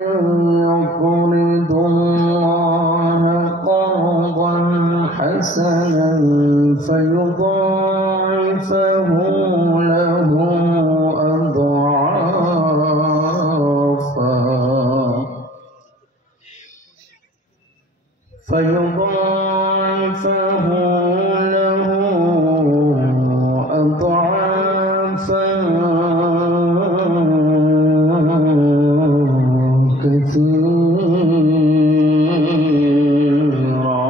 يقرضوا الله قرضا حسنا فيضاعفه له أضعافا كثيرة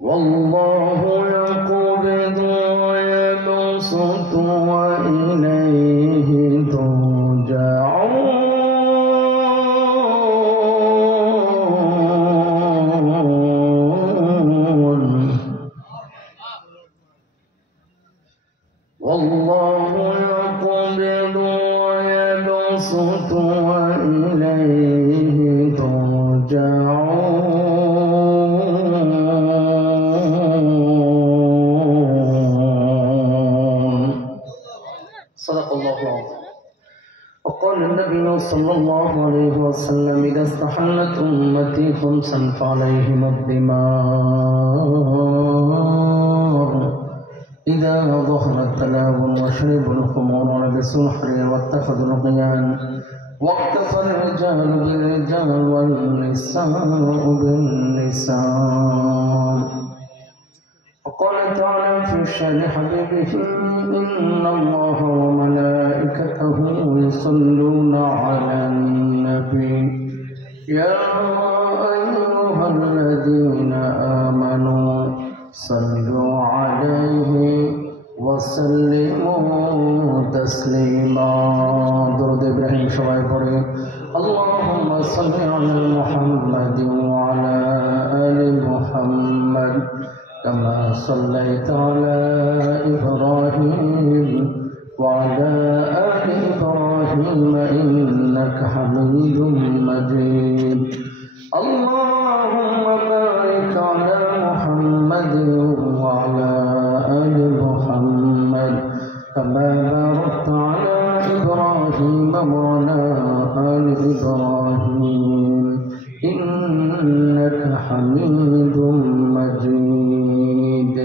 والله يقبض ويبسط وإليه ترجعون والله يقبض ويبسط وإليه ترجعون صدق الله العظيم وقال النبي صلى الله عليه وسلم إذا استحلت أمتي خمسا فعليهم الدماء إذا ظهر التلاعب وشربوا الخمور ولبسوا الحرير واتخذوا القيان واقتفى الرجال بالرجال والنساء بالنساء وقال تعالى في شأن حبيبه إن الله وملائكته يصلون على النبي يا أيها الذين آمنوا صلوا عليه وسلموا تسليما درود إبراهيم شوائي পড়ে اللهم صل على محمد وعلى آل محمد كما صليت على إبراهيم وعلى آل إبراهيم إنك حميد مجيد اللهم بارك على محمد وعلى آل محمد كما باركت على إبراهيم وعلى آل إبراهيم إنك حميد مجيد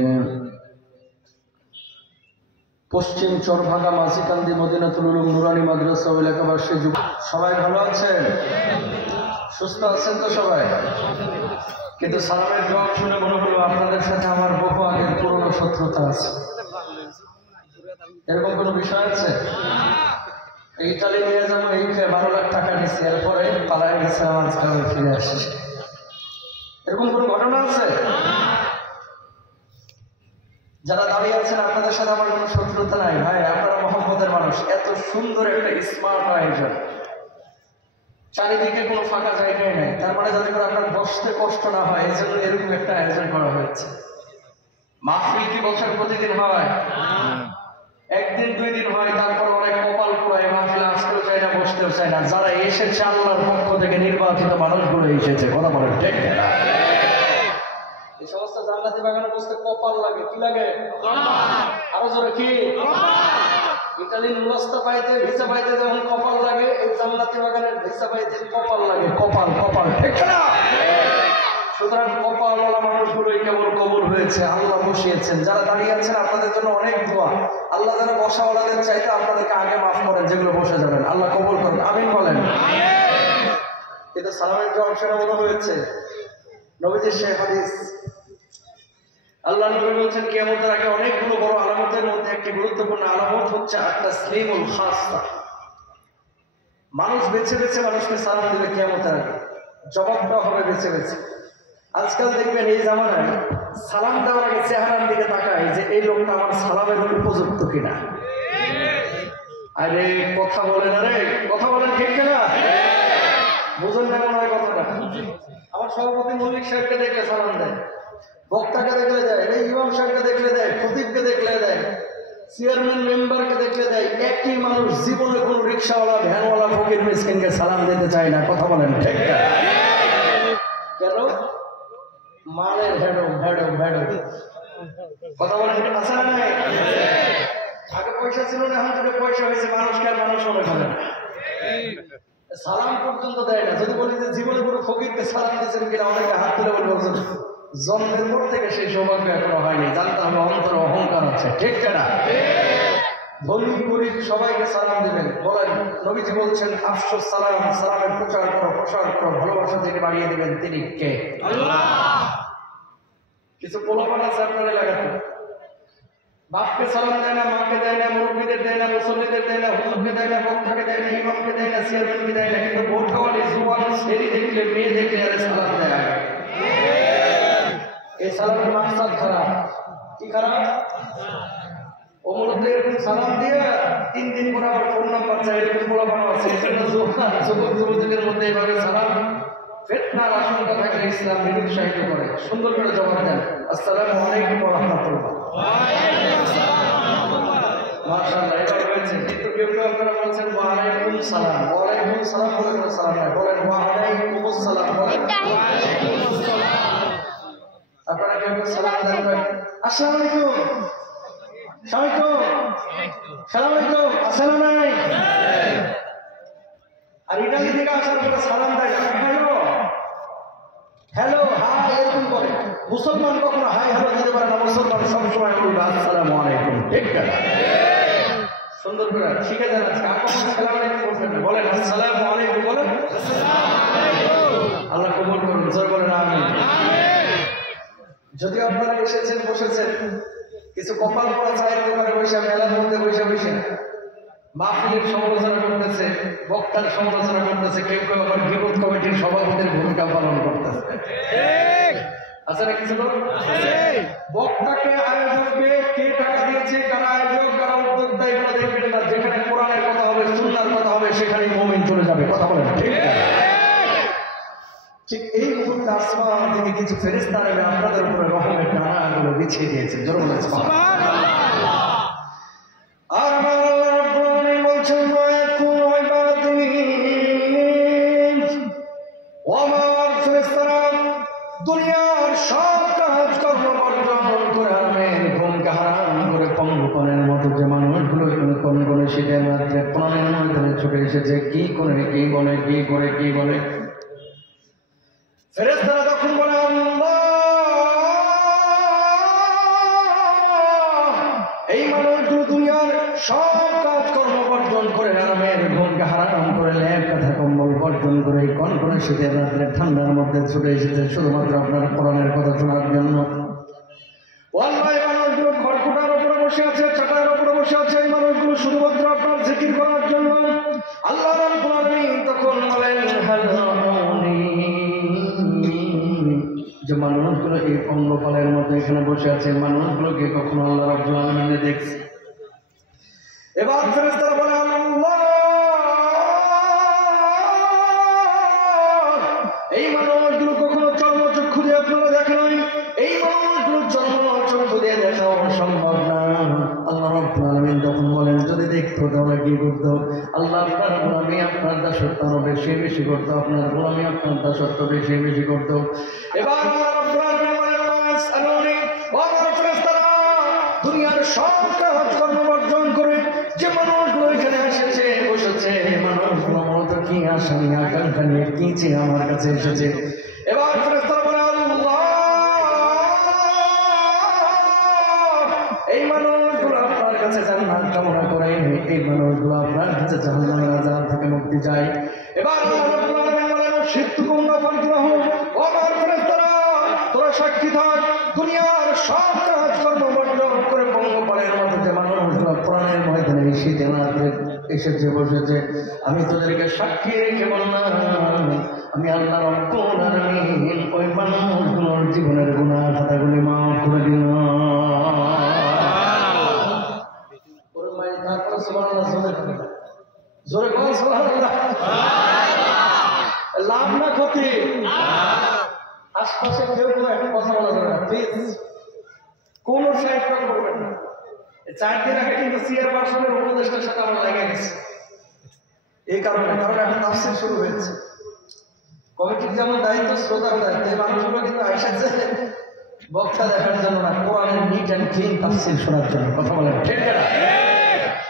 পশ্চিম চরভাগা মাঝিকান্দি মদিনাতুল উলুম নুরানি মাদ্রাসা এলাকাবাসী সবাই ভালো আছেন সুস্থ আছেন তো সবাই কিন্তু সালামের জবাব শুনে মনে হলো আপনাদের সাথে আমার বহু আগের পুরনো শত্রুতা আছে এরকম কোনো বিষয় আছে এই ইতালি নিয়ে যাবো এই 12 লাখ টাকা নিচ্ছে এরপরে পালায় গেছে আমার গ্রামে ফিরে আসে এরকম কোনো ঘটনা আছে যারা দাঁড়িয়ে আছেন আপনাদের সাথে আমার কোনো শত্রুতা নাই ভাই আপনারা মোহাম্মদের মানুষ এত সুন্দর একটা স্মার্ট আয়োজন চারিদিকে কোনো ফাঁকা জায়গায় নেই তার মানে যাতে করে আপনার বসতে কষ্ট না হয় এই জন্য এরকম একটা আয়োজন করা হয়েছে মাহফিল কি বছর প্রতিদিন হয় একদিন দুই দিন হয় তারপর অনেক কপাল পোড়ায় মাহফিল আসতেও চায় না বসতেও চায় না যারা এসেছে আল্লাহর পক্ষ থেকে নির্বাচিত মানুষগুলো এসেছে কথা বলেন ঠিক না এই সমস্ত জান্নাতি বাগানে বসতে কপাল লাগে কি লাগে আরো জোরে কি ইতালি নুরস্তা পাইতে ভিসা পাইতে যেমন কপাল লাগে এই জান্নাতি বাগানের ভিসা পাইতে কপাল লাগে কপাল কপাল ঠিক না সুতরাং কপালওয়ালা মানুষগুলোই কেবল কবুল হয়েছে আল্লাহ বসিয়েছেন যারা দাঁড়িয়ে আছেন আপনাদের জন্য অনেক দোয়া আল্লাহ যেন বসাওয়ালাদের চাইতে আপনাদেরকে আগে মাফ করেন যেগুলো বসে যাবেন আল্লাহ কবুল করেন আমিন বলেন কিন্তু সালামের জবাব সেটা মনে হয়েছে নবীজির সেই হাদিস আল্লাহ নবী বলেছেন কিয়ামতের আগে অনেকগুলো বড় আলামতের মধ্যে একটি গুরুত্বপূর্ণ আলামত হচ্ছে আত-তাসলিমুল খাসা মানুষ বেছে বেছে মানুষকে সালাম দিবে কিয়ামতের আগে জবাব দেওয়া হবে বেছে বেছে আজকাল দেখবেন এই জামানায় সালাম দেওয়ার আগে চেহারার দিকে তাকায় যে এই লোকটা আমার সালামের উপযুক্ত কিনা আরে কথা বলেন আরে কথা বলেন ঠিক কিনা বুঝুন না মনে হয় কথাটা আমার সভাপতি মল্লিক সাহেবকে দেখলে সালাম দেয় বক্তাকে দেখলে দেয় এই ইমাম সাহেবকে দেখলে দেয় খতিবকে দেখলে দেয় চেয়ারম্যান মেম্বারকে দেখলে দেয় একই মানুষ জীবনে কোনো রিক্সাওয়ালা ভ্যানওয়ালা ফকির মিসকিনকে সালাম দিতে চায় না কথা বলেন ঠিক না কেন মালের ভেড়ো ভেড়ো ভেড়ো কথা বলেন আছে না নাই আগে পয়সা ছিল না, এখন থেকে পয়সা হয়েছে, মানুষকে আর মানুষ মনে করে না, সালাম পর্যন্ত দেয় না। যদি বলি যে জীবনে কোনো ফকিরকে সালাম দিয়েছেন কিনা, অনেকে হাত তুলে বলবেন জন্মের পর থেকে সেই সৌভাগ্য এখনো হয়নি। জানতে হবে অন্তরে অহংকার আছে, ঠিক না? ধনী গরিব সবাইকে সালাম দেবেন। বলেন নবীজি বলছেন আফসুস সালাম, সালামের প্রচার করো, প্রসার করো, ভালোবাসা থেকে বাড়িয়ে দেবেন তিনি কে? আল্লাহ। কিছু পোলাপান আছে আপনার এলাকাতে, বাপকে সালাম দেয় না, মাকে দেয় না, মুরব্বীদের দেয় না, মুসল্লিদের দেয় না, হুজুরকে দেয় না, বক্তাকে দেয় না, ইমামকে দেয় না, চেয়ারম্যানকে দেয় না, কিন্তু ভোট খাওয়ালে জুয়ান ছেলে দেখলে মেয়ে দেখলে আরে সালাম দেয়। এই সালামের মাকসাদ খারাপ। কি খারাপ? অমরদের এরকম সালাম দিয়ে 3 দিন পর আবার ফোন নাম্বার চাই, এরকম পোলাপান আছে। এই জন্য যুবক যুবতীদের মধ্যে এভাবে সালাম ফিতনার আশঙ্কা থাকলে ইসলাম নিরুৎসাহিত করে। সুন্দর করে জবাব দেন, আসসালামু আলাইকুম ওয়া রাহমাতুল্লাহ। মাশাআল্লাহ, এটা হয়েছে। কিন্তু কেউ কেউ আপনারা বলছেন ওয়া আলাইকুম সালাম, ওয়া আলাইকুম সালাম বলে কোনো সালাম নাই, বলেন ওয়া আলাইকুমুস সালাম। বলেন আপনারা কেউ কেউ সালাম দেন, আসসালামু আলাইকুম, সালাম আলাইকুম, আসসালাম নাই। আর ইটালি থেকে আসার পরে সালাম দেয় হ্যালো হ্যালো হাই এরকম করে। মুসলমান কখনো হাই হ্যালো দিতে পারে না, মুসলমান সবসময় বলবে আসসালামু আলাইকুম, ঠিক না? সুন্দর করে শিখে যান। আজকে আর কখনো সালাম আলাইকুম বলবেন না, বলেন আসসালামু আলাইকুম। বলেন আল্লাহ কবুল করুন, জোর বলেন আমিন। যদি আপনারা এসেছেন বসেছেন, কিছু কপাল পড়া চায়ের দোকানে বসে, মেলার মধ্যে বসে বসে মাহফিলের সমালোচনা করতেছে, বক্তার সমালোচনা করতেছে, কেউ কেউ আবার বিপদ কমিটির সভাপতির ভূমিকা পালন করতেছে। আচ্ছা না কিছু লোক বক্তাকে আয়োজককে কে টাকা দিয়েছে, কারা আয়োজক, কারা উদ্যোক্তা, এগুলো দেখবেন না। যেখানে কোরআনের কথা হবে, সুন্নাহর কথা হবে, সেখানে মুমিন চলে যাবে। কথা বলেন ঠিক না? ঠিক এই মুহূর্তে আসমান থেকে কিছু ফেরেশতা নেমে আপনাদের উপরে রহমের ডানাগুলো বিছিয়ে দিয়েছে। জোরে বলেন সুবহানাল্লাহ। আর বলছেন আমার ফেরেশতারা দুনিয়ার সব কাজ কর্ম বর্জন করে আরামের ঘুমকে হারাম করে পঙ্গপানের মতো যে মানুষগুলো কোন কোন শীতের মাত্রে প্রাণের মধ্যে ছুটে এসেছে, কি করে কি বলে, কি করে কি বলে, ফেরেশতারা তখন বলে আল্লাহ, এই মানুষগুলো দুনিয়ার সব কাজ কর্ম বর্জন করে আরামের ঘুমকে হারাম করে লেপ কাঁথা কম্বল বর্জন করে কনকনে শীতের রাত্রে ঠান্ডার মধ্যে ছুটে এসেছে শুধুমাত্র আপনার কোরআনের কথা শোনার জন্য। আল্লাহ, এই মানুষগুলো খড়কুটার উপরে বসে আছে, চাটার উপরে বসে আছে, এই মানুষগুলো শুধুমাত্র আপনার জিকির করার জন্য। আল্লাহ রাব্বুল আলামিন তখন বলেন যে মানুষগুলো এই পঙ্গপালের মধ্যে এখানে বসে আছে, মানুষগুলোকে কখনো আল্লাহ রাব্বুল আলামিন দেখছে? এবার ফেরেশতারা বলে আল্লাহ, এই মানুষগুলো কখনো চর্মচক্ষু দিয়ে আপনারা দেখেন নাই, এই মানুষগুলো চর্মচক্ষু দিয়ে দেখাও সম্ভব না। আল্লাহ রাব্বুল আলামিন তখন বলেন যদি দেখতো তাহলে কি করতো? আল্লাহ আপনার গোলামি আপনার দাসত্ব আরো বেশি বেশি করতো, আপনার গোলামি আপনার দাসত্ব বেশি বেশি করতো। এবার আল্লাহ রাব্বুল আলামিন বলেন আমার ফেরেশতারা দুনিয়ার সব কাজ কর্ম বর্জন করে যে মানুষগুলো এখানে এসেছে বসেছে, মানুষগুলো মূলত কি আশা নিয়ে আকাঙ্ক্ষা নিয়ে কি চেয়ে আমার কাছে এসেছে। এবার ফেরেশতারা বলে আল্লাহ, এই মানুষগুলো আপনার কাছে জান্নাত কামনা করে, এই মানুষগুলো আপনার কাছে জাহান্নামের আযাব থেকে মুক্তি চায়। এবার আল্লাহ রাব্বুল আলামিন বলেন সিদ্দুকুম না ফারতুহু, ও আমার ফেরেশতারা তোরা সাক্ষী থাক, দুনিয়ার সব কাজ কর্ম বর্জন করে পঙ্গপালের মতো যে মানুষগুলো কোরআনের ময়দানে শীতের রাত্রে এসেছে বসেছে, আমি তোদেরকে সাক্ষী রেখে বললাম আমি আল্লাহ রাব্বুল আলামিন ওই মানুষগুলোর জীবনের গুনাহ খাতাগুলি মাফ করে দিলাম। জোরে বল সুবহানাল্লাহ। লাভ না ক্ষতি? আশপাশে কেউ কোনো একটা কথা বলা যাবে না প্লিজ, কোন সাইড করবেন না। 4 দিন আগে কিন্তু সিআর পার্সনের উপদেষ্টার সাথে আমার লেগে গেছে এই কারণে, কারণ এখন তাফসীর শুরু হয়েছে। কমিটির যেমন দায়িত্ব শ্রোতার দায়িত্ব, এই মানুষগুলো কিন্তু এসেছে বক্তা দেখার জন্য না, কোরআনের নিট অ্যান্ড ক্লিন তাফসীর শোনার জন্য। কথা বলেন ঠিক না?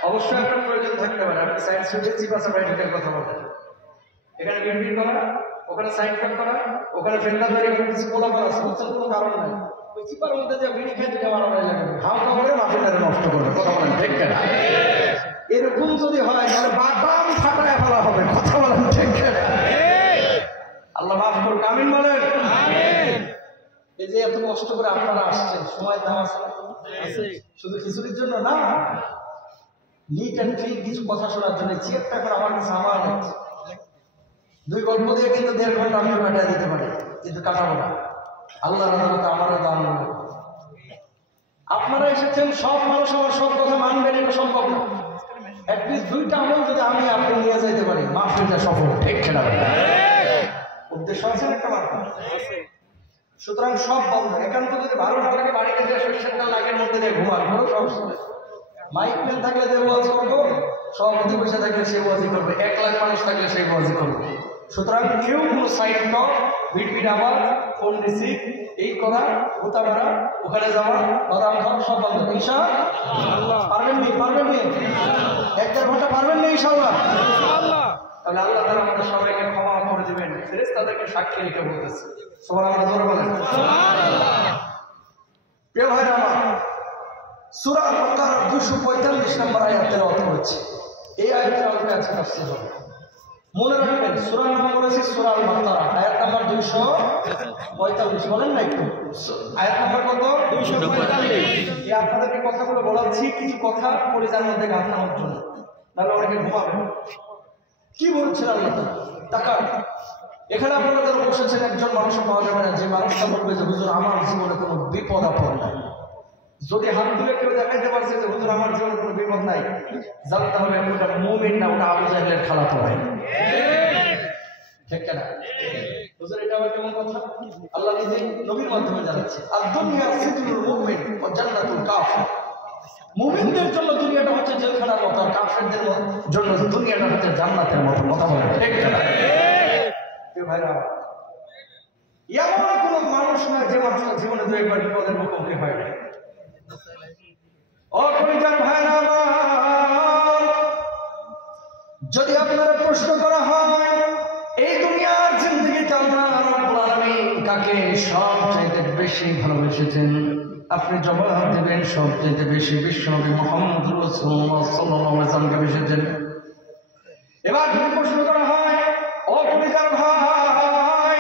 অবশ্যই আপনার প্রয়োজন থাকতে পারে। আপনি সায়েন্স স্টুডেন্ট চিপাসা প্র্যাকটিক্যাল কথা বলেন, এখানে বিড়বিড় করা, ওখানে সাইন কাট করা, ওখানে ফেন্ডা তৈরি করে কিছু বলা বলা বুঝছেন, কোনো কারণ নাই। ওই চিপার মধ্যে যে বিড়ি খেয়ে দুটা মারামারি লাগবে, হালকা করে মাফিটারে নষ্ট করবে, কথা বলেন ঠিক না? এরকম যদি হয় তাহলে বাদাম ফাটায় ফেলা হবে, কথা বলেন ঠিক না? আল্লাহ মাফ করুক, আমিন বলেন। এই যে এত কষ্ট করে আপনারা আসছেন, সময় দেওয়া আছে শুধু খিচুড়ির জন্য না, নিট অ্যান্ড ক্লিন কিছু কথা শোনার জন্য। চেয়ারটা করে আমার কাছে আমার হচ্ছে, দুই গল্প দিয়ে কিন্তু 1.5 ঘন্টা আমি কাটাই দিতে পারি, কিন্তু কাটাবো না। আল্লাহ রাহমতে আমারও দাম নেবে। আপনারা এসেছেন, সব মানুষ আমার সব কথা মানবেন এটা সম্ভব না। অ্যাটলিস্ট 2টা আমল যদি আমি আপনি নিয়ে যাইতে পারি, মাহফিলটা সফল, ঠিক না? উদ্দেশ্য আছে একটা মাত্রা। সুতরাং সব বন্ধ। একান্ত যদি ভালো না লাগে বাড়িতে যে সরিষার তেল নাকের মধ্যে দিয়ে ঘুমান, কোনো সমস্যা নেই। মাইক ম্যান থাকলে যে ওয়াজ করবো, সভাপতি বসে থাকলে সে ওয়াজই করবে, 1 লাখ মানুষ থাকলে সেই ওয়াজই করবে। সুতরাং কেউ কোনো সাইড টক, বিটবিট আবার, ফোন রিসিভ, এই করা, হুতা মারা, ওখানে যাওয়া, বাদাম খাওয়া সব বন্ধ। ইনশাআল্লাহ পারবেন নি? পারবেন নি? 1-1.5 ঘন্টা পারবেন নি ইনশাআল্লাহ? তাহলে আল্লাহ তাআলা আমাদের সবাইকে ক্ষমা করে দিবেন। ফেরেশতাদেরকে সাক্ষী রেখে বলতেছে, সুবহানাল্লাহ, জোরে বলেন সুবহানাল্লাহ। প্রিয় ভাইরা আমার, সূরা আল-বাকারার 245 নম্বর আয়াত তেলাওয়াত করেছি। এই আয়াতের আলোকে আজকে তাফসীর হবে। মনে রাখবেন, সূরার নাম বলেছি সূরা আল-বাকারা, আয়াত নাম্বার 245। বলেন না একটু, আয়াত নাম্বার কত? 245। এই আপনাদেরকে কথাগুলো বলাচ্ছি কিছু কথা পরিজার মধ্যে গাঁথানোর জন্য, তাহলে অনেকে ঘুমাবে। কি বলছেন আল্লাহ তাকান, এখানে আপনারা যারা বসেছেন একজন মানুষও পাওয়া যাবে না যে মানুষটা বলবে যে হুজুর আমার জীবনে কোনো বিপদ আপদ নাই। যদি হাত তুলে কেউ দেখাইতে পারছে যে হুজুর আমার জীবনে কোনো বিপদ নাই, জানতে হবে ওটা মুমিন না, ওটা আবু জাহেলের খালাতো ভাই, ঠিক না? হুজুর এটা আবার কেমন কথা? আল্লাহ নিজে নবীর মাধ্যমে জানাচ্ছে, আর দুনিয়া সিজনুল মুমিন ওয়া জান্নাতুল কাফির। মুমিনদের জন্য দুনিয়াটা হচ্ছে জেলখানার মতো, আর কাফেরদের জন্য দুনিয়াটা হচ্ছে জান্নাতের মতো, কথা বলে ঠিক না? ভাইরা, এমন কোন মানুষ না যে মানুষটা জীবনে 2-1 বিপদের মুখোমুখি হয় না। ও পরিজন ভাইরা আমার, যদি আপনারা প্রশ্ন করা হয় এই দুনিয়ার জিন্দেগিতে আল্লাহ রাব্বুল আলামিন কাকে সবচাইতে বেশি ভালোবেসেছেন, আপনি জবাব দেবেন সবচাইতে বেশি বিশ্বনবী মুহাম্মদ রাসূলুল্লাহ সাল্লাল্লাহু আলাইহি ওয়াসাল্লামকে বেসেছেন। এবার যদি প্রশ্ন করা হয় ও পরিজন ভাই,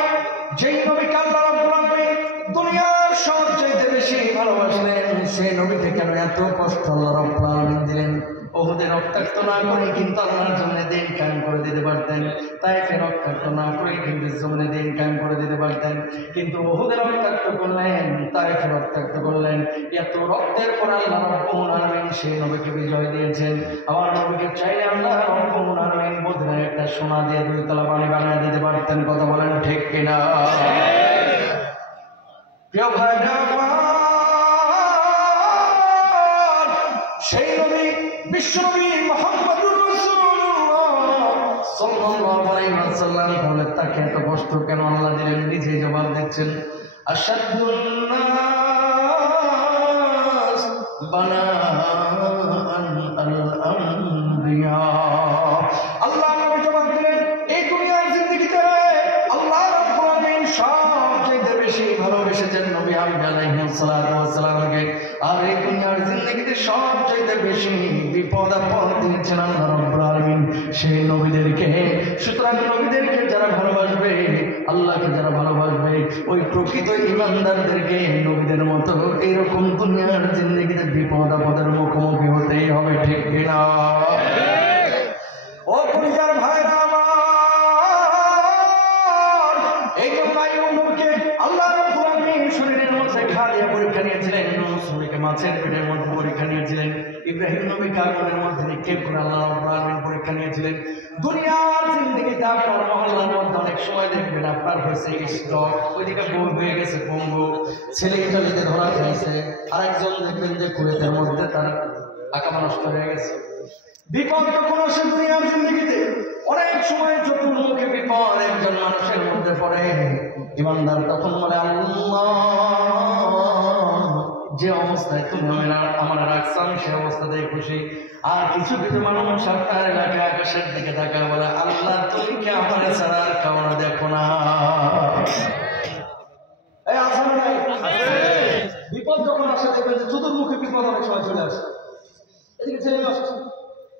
যেই নবীকে আল্লাহ রাব্বুল আলামিন দুনিয়ার সবচাইতে বেশি ভালোবাসলেন, সেই নবীকে কেন এত কষ্ট আল্লাহ রাব্বুল আলামিন দিলেন? ওহুদে রক্তাক্ত না করে কিন্তু আল্লাহর জন্য দিন কায়েম করে দিতে পারতেন, তাইফে রক্তাক্ত না করে কিন্তু জমিনে দিন কায়েম করে দিতে পারতেন, কিন্তু ওহুদে রক্তাক্ত করলেন, তাইফে রক্তাক্ত করলেন। এত রক্তের পর আল্লাহ রাব্বুল আলামিন সেই নবীকে বিজয় দিয়েছেন। আমার নবীকে চাইলে আল্লাহ রাব্বুল আলামিন বদলে একটা সোনা দিয়ে 2 তলা পানি বানিয়ে দিতে পারতেন, কথা বলেন ঠিক কিনা? প্রিয় ভাইরা, সেই নবী বিশ্বনবী মুহাম্মদুর রাসূলুল্লাহ সাল্লাল্লাহু আলাইহি ওয়াসাল্লাম বলে তাকে এত কষ্ট কেন আল্লাহ দিলেন? নিজেই জবাব দিচ্ছেন, আশাদুন নাস বানাআন আল-আনবিয়া। আল্লাহ নবী জবাব দিলেন, এই দুনিয়ার জিন্দেগিতে আল্লাহ রাব্বুল আলামিন সবচেয়ে বেশি ভালোবেসেছেন নবী হামজা আলাইহিস সালাতু ওয়াস সালামকে, আর এই দুনিয়ার জিন্দেগিতে সবচেয়ে বেশি বিপদ আপদ দিয়েছেন আল্লাহ রাব্বুল আলামিন সেই নবীদেরকে। সুতরাং নবীদেরকে যারা ভালোবাসবে, আল্লাহকে যারা ভালোবাসবে, ওই প্রকৃত ঈমানদারদেরকে নবীদের মতো এরকম দুনিয়ার জিন্দেগিতে বিপদ আপদের মুখোমুখি হতেই হবে, ঠিক কিনা? ও পরিবার ভাইরা আমার, এই জন্য আইয়ুবকে আল্লাহ রাব্বুল আলামিন শরীরের মধ্যে ঘা দিয়ে পরীক্ষা নিয়েছিলেন, নূহকে মাছের পেটের মধ্যে পরীক্ষা নিয়েছিলেন, ইব্রাহিম নবীকে আগুনের মধ্যে নিক্ষেপ করে আল্লাহ রাব্বুল আলামিন পরীক্ষা নিয়েছিলেন। দুনিয়ার জিন্দেগিতে আপনার মহল্লার মধ্যে অনেক সময় দেখবেন আপনার হয়েছে স্ট্রোক, ওইদিকে বউ হয়ে গেছে পঙ্গু, ছেলে ইটালিতে ধরা খাইছে, আরেকজন দেখবেন যে কুয়েতের মধ্যে তার আকামা নষ্ট হয়ে গেছে। বিপদ কখন আসে দুনিয়ার জিন্দেগিতে? অনেক সময় চতুর্মুখে বিপদ একজন মানুষের মধ্যে পড়ে, ইমানদার তখন বলে আল্লাহ যে অবস্থায় তুমি আমার রাখছো আমি সে অবস্থাতেই খুশি। আর কিছু কিছু মানুষ আপনার এলাকায় আকাশের দিকে তাকায় বলে, আল্লাহ তুমি কি আমার ছাড়া আর কাউকে দেখো না? বিপদ যখন আসে দেখবেন যে চতুর্মুখী বিপদ অনেক সময় চলে আসে। এদিকে ছেলে অসুস্থ,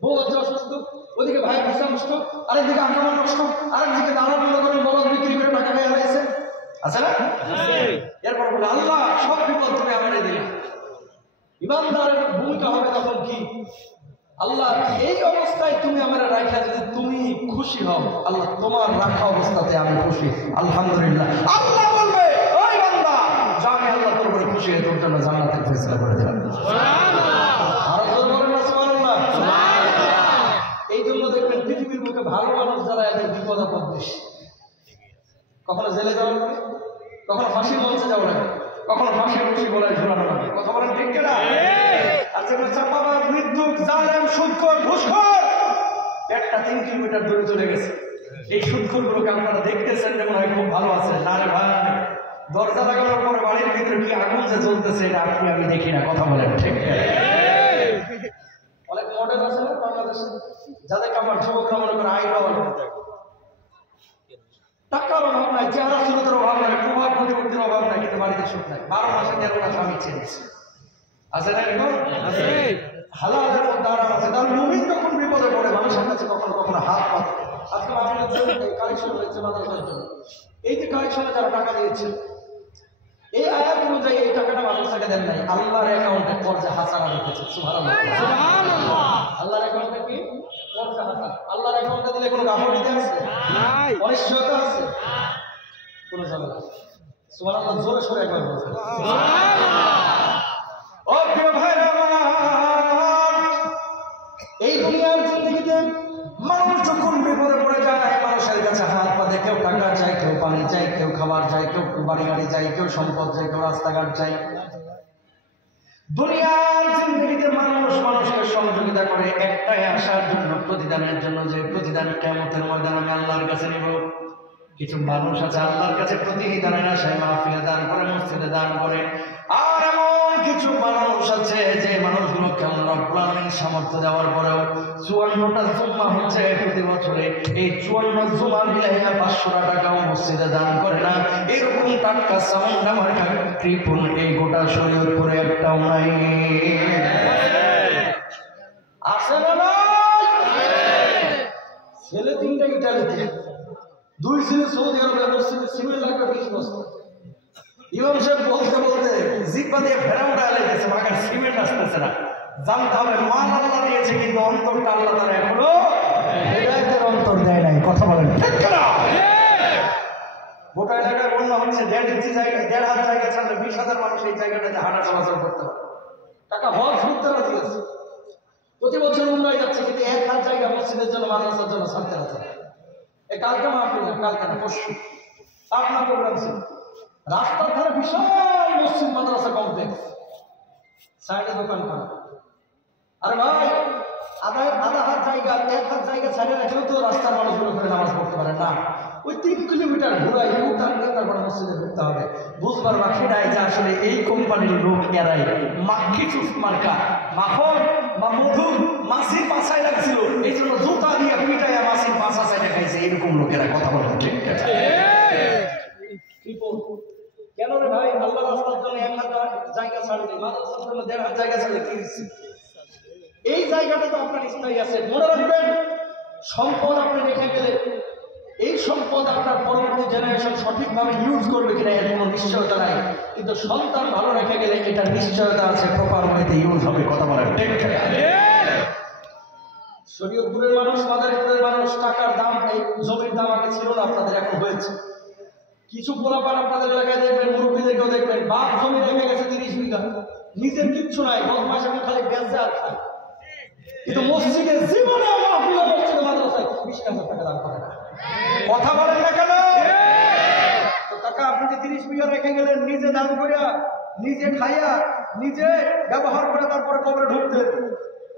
বউ হচ্ছে অসুস্থ, ওদিকে ভাই ভিসা নষ্ট, আরেকদিকে আক্রমণ নষ্ট, আরেকদিকে দালাল মনে করেন বলদ বিক্রি করে টাকা নিয়ে হয়েছে, আছে না? এরপর বলে আল্লাহ সব বিপদ তুমি আমাদের দিলে। ইমানদারের ভূমিকা হবে তখন কি? আল্লাহ এই অবস্থায় তুমি আমার রাখা, যদি তুমি খুশি হও আল্লাহ তোমার রাখা অবস্থাতে আমি খুশি, আলহামদুলিল্লাহ। আল্লাহ বলবে ওই বান্দা যা, আমি আল্লাহ তোর উপরে খুশি হয়ে তোর জন্য জান্নাতের ফয়সালা করে দিলাম। আর তোর বলেন না সুবহানাল্লাহ। এই জন্য দেখবেন পৃথিবীর বুকে ভালো মানুষ যারা এদের বিপদ আপদ বেশি। কখনো জেলে যাওয়া লাগে, কখনো ফাঁসির মঞ্চে যাওয়া লাগে, কখনো ফাঁসির রশি গলায় ঝুলানো লাগে। কথা বলেন ঠিক কিনা? আর যেগুলো চাপাবাজ, মৃত্যুক, জালেম, সুদখোর, ঘুষখোর, একটা 3 কিলোমিটার দূরে চলে গেছে। এই সুদখোরগুলোকে আপনারা দেখতেছেন যেমন হয় খুব ভালো আছে, না রে ভাই, দরজা লাগানোর পরে বাড়ির ভিতরে কি আগুন যে জ্বলতেছে এটা আপনি আমি দেখি না। কথা বলেন ঠিক কিনা? অনেক মডেল আছে না বাংলাদেশে, যাদেরকে আমার যুবকরা মনে করে আইন পাওয়া টাকার অভাব নাই, চেহারা সুরতের অভাব নাই, প্রভাব প্রতিপত্তির অভাব নাই, কিন্তু বাড়িতে সুখ নাই। 12 মাসে 13টা স্বামী ছেড়েছে, আছে না? হালালের মধ্যে আরাম আছে। তার মুমিন যখন বিপদে পড়ে মানুষের কাছে কখনো কখনো হাত পাতে। আজকে কালেকশন হয়েছে মাদ্রাসার জন্য, এই যে কালেকশনে যারা টাকা দিয়েছে, এই আয়াত অনুযায়ী এই টাকাটা মাদ্রাসাকে দেন নাই, আল্লাহর অ্যাকাউন্টে কর্জে হাসানা রেখেছে। সুবহানাল্লাহ। আল্লাহর অ্যাকাউন্টে কি কর্জে হাসানা? আল্লাহর অ্যাকাউন্টে দিলে কোনো গাফলতি আছে? নাই। অনিশ্চয়তা আছে? কোনো ঝামেলা নেই। সুবহানাল্লাহ। জোরে সোরে একবার বলছেন সুবহানাল্লাহ। ও প্রিয় ভাইরা আমার, এই দুনিয়ার জিন্দেগিতে মানুষ যখন বিপদে পড়ে যায়, মানুষের কাছে হাত পাতে, কেউ টাকা চায়, কেউ পানি চায়, কেউ খাবার চায়, কেউ বাড়ি গাড়ি চায়, কেউ সম্পদ চায়, কেউ রাস্তাঘাট চায়। দুনিয়ার জিন্দেগিতে মানুষ মানুষকে সহযোগিতা করে একটাই আসার জন্য, প্রতিদানের জন্য, যে প্রতিদান কিয়ামতের ময়দানে আমি আল্লাহর কাছে নিব। কিছু মানুষ আছে আল্লাহর কাছে প্রতিদানের আশায় মাহফিলে দান করে, মসজিদে দান করে। আর এমন কিছু মানুষ আছে যে মানুষগুলোকে আল্লাহ রাব্বুল আলামিন সামর্থ্য দেওয়ার পরেও 54টা জুম্মা হচ্ছে প্রতি বছরে, এই 54 জুম্মা মিলাইয়া 500 টাকাও মসজিদে দান করে না। এরকম টাটকা সাউন্ড আমার কৃপণ এই গোটা শরীয়তপুরে একটাও নাই। আছে না? ছেলে 3টা ইটালিতে, 2 ছেলে সৌদি আরবে, মসজিদে সিমেন্ট লাগবে 20 বস্তা। ইমাম সাহেব বলতে বলতে জিব্বা দিয়ে ফেরা উঠা লেগেছে, বাগান সিমেন্ট আসতেছে না। জানতে হবে মান আল্লাহ দিয়েছে, কিন্তু অন্তরটা আল্লাহ তারা এখনো হেদায়েতের অন্তর দেয় নাই। কথা বলেন ঠিক কিনা? গোটা এলাকায় বন্যা হচ্ছে, 1.5 ইঞ্চি জায়গা, 1.5 হাত জায়গা ছাড়লে 20,000 মানুষ এই জায়গাটাতে হাঁটা চলাচল করতে পারে। টাকা হজ ঘুরতে রাজি আছে, প্রতি বছর উমরায় যাচ্ছে, কিন্তু 1 হাত জায়গা মসজিদের জন্য, মাদ্রাসার জন্য ছাড়তে আছে। এই কালকে মাহফিল না, কালকে না, পরশু আপনার প্রোগ্রাম ছিল। রাস্তার ধারে বিশাল মসজিদ মাদ্রাসা কমপ্লেক্স, সাইডে দোকান করা। আরে ভাই, আধা হাত জায়গা, 1 হাত জায়গা ছাড়ে রাখলেও তো রাস্তার মানুষগুলো করে নামাজ পড়তে পারে না। ওই 3 কিলোমিটার ঘোরায় তারপরে মসজিদে ঢুকতে হবে। বুঝবার বাকি নাই যে আসলে এই কোম্পানির লোক এরাই মাখি চুস মার্কা, মাখন বা মধু মাছির পাছায় রাখছিল, এই জন্য জুতা দিয়ে পিটাইয়া মাছির পাছা চাইটা খাইছে। এরকম লোকেরা। কথা বলেন ঠিক আছে? কেন রে ভাই? আল্লাহ রাস্তার জন্য 1 হাত জায়গা ছাড়লে, মাদ্রাসার জন্য 1.5 হাত জায়গা ছাড়লে কি হচ্ছে? এই জায়গাটা তো আপনার স্থায়ী আছে। মনে রাখবেন, সম্পদ আপনি রেখে গেলে এই সম্পদ আপনার পরবর্তী জেনারেশন সঠিকভাবে ইউজ করবে কিনা এর কোনো নিশ্চয়তা নাই, কিন্তু সন্তান ভালো রেখে গেলে এটা নিশ্চয়তা আছে, প্রপার ওয়েতে ইউজ হবে। কথা বলেন ঠিক আছে? শরীয়তপুরের মানুষ, মাদারীপুরের মানুষ, টাকার দাম, এই জমির দাম আগে ছিল না, আপনাদের এখন হয়েছে। কিছু পোলাপান আপনাদের এলাকায় দেখবেন, মুরব্বীদেরকেও দেখবেন, বাপ জমি রেখে গেছে 30 বিঘা, নিজের কিচ্ছু নাই, বদমাশ এখন খালি বেচে আর খায়, কিন্তু মসজিদে জীবনে মসজিদে মাদ্রাসায় 20,000 টাকা দান করে না। কথা বলেন না কেন? তো টাকা আপনি যে 30 বিঘা রেখে গেলেন, নিজে দান করিয়া, নিজে খাইয়া, নিজে ব্যবহার করে তারপরে কবরে ঢুকতেন।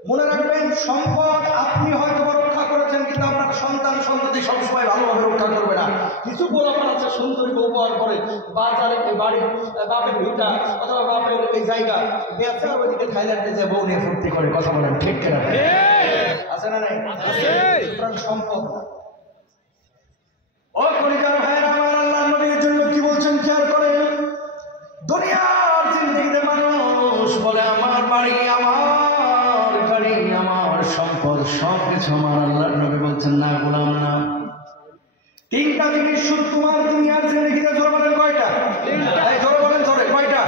মনে রাখবেন, সম্পদ আপনি হয়তো রক্ষা করেছেন, কিন্তু আপনার সন্তান সন্ততি সবসময় ভালোভাবে রক্ষা করবে না। কিছু পোলাপান আছে সুন্দরী বউ পাওয়ার পরে বাজারে বাড়ির বাপের ভিটা অথবা বাপের এই জায়গা বেচার ওইদিকে থাইল্যান্ডে যে বউ নিয়ে ফুর্তি করে, কথা বলেন ঠিক কিনা? আছে না নাই? সুতরাং সম্পদ না। ও পরিবার ভাইয়ের আমার, আল্লাহর নবীর জন্য কি বলছেন খেয়াল করেন। দুনিয়ার জিন্দেগিতে মানুষ বলে আমার বাড়ি, আমার গাড়ি, আমার সম্পদ সবকিছু আমার। আল্লাহর নবী বলছেন না গোলাম না, তিনটা জিনিস শুধু তোমার দুনিয়ার জিন্দেগিতে। জোরে বলেন কয়টা? জোরে বলেন, জোরে কয়টা?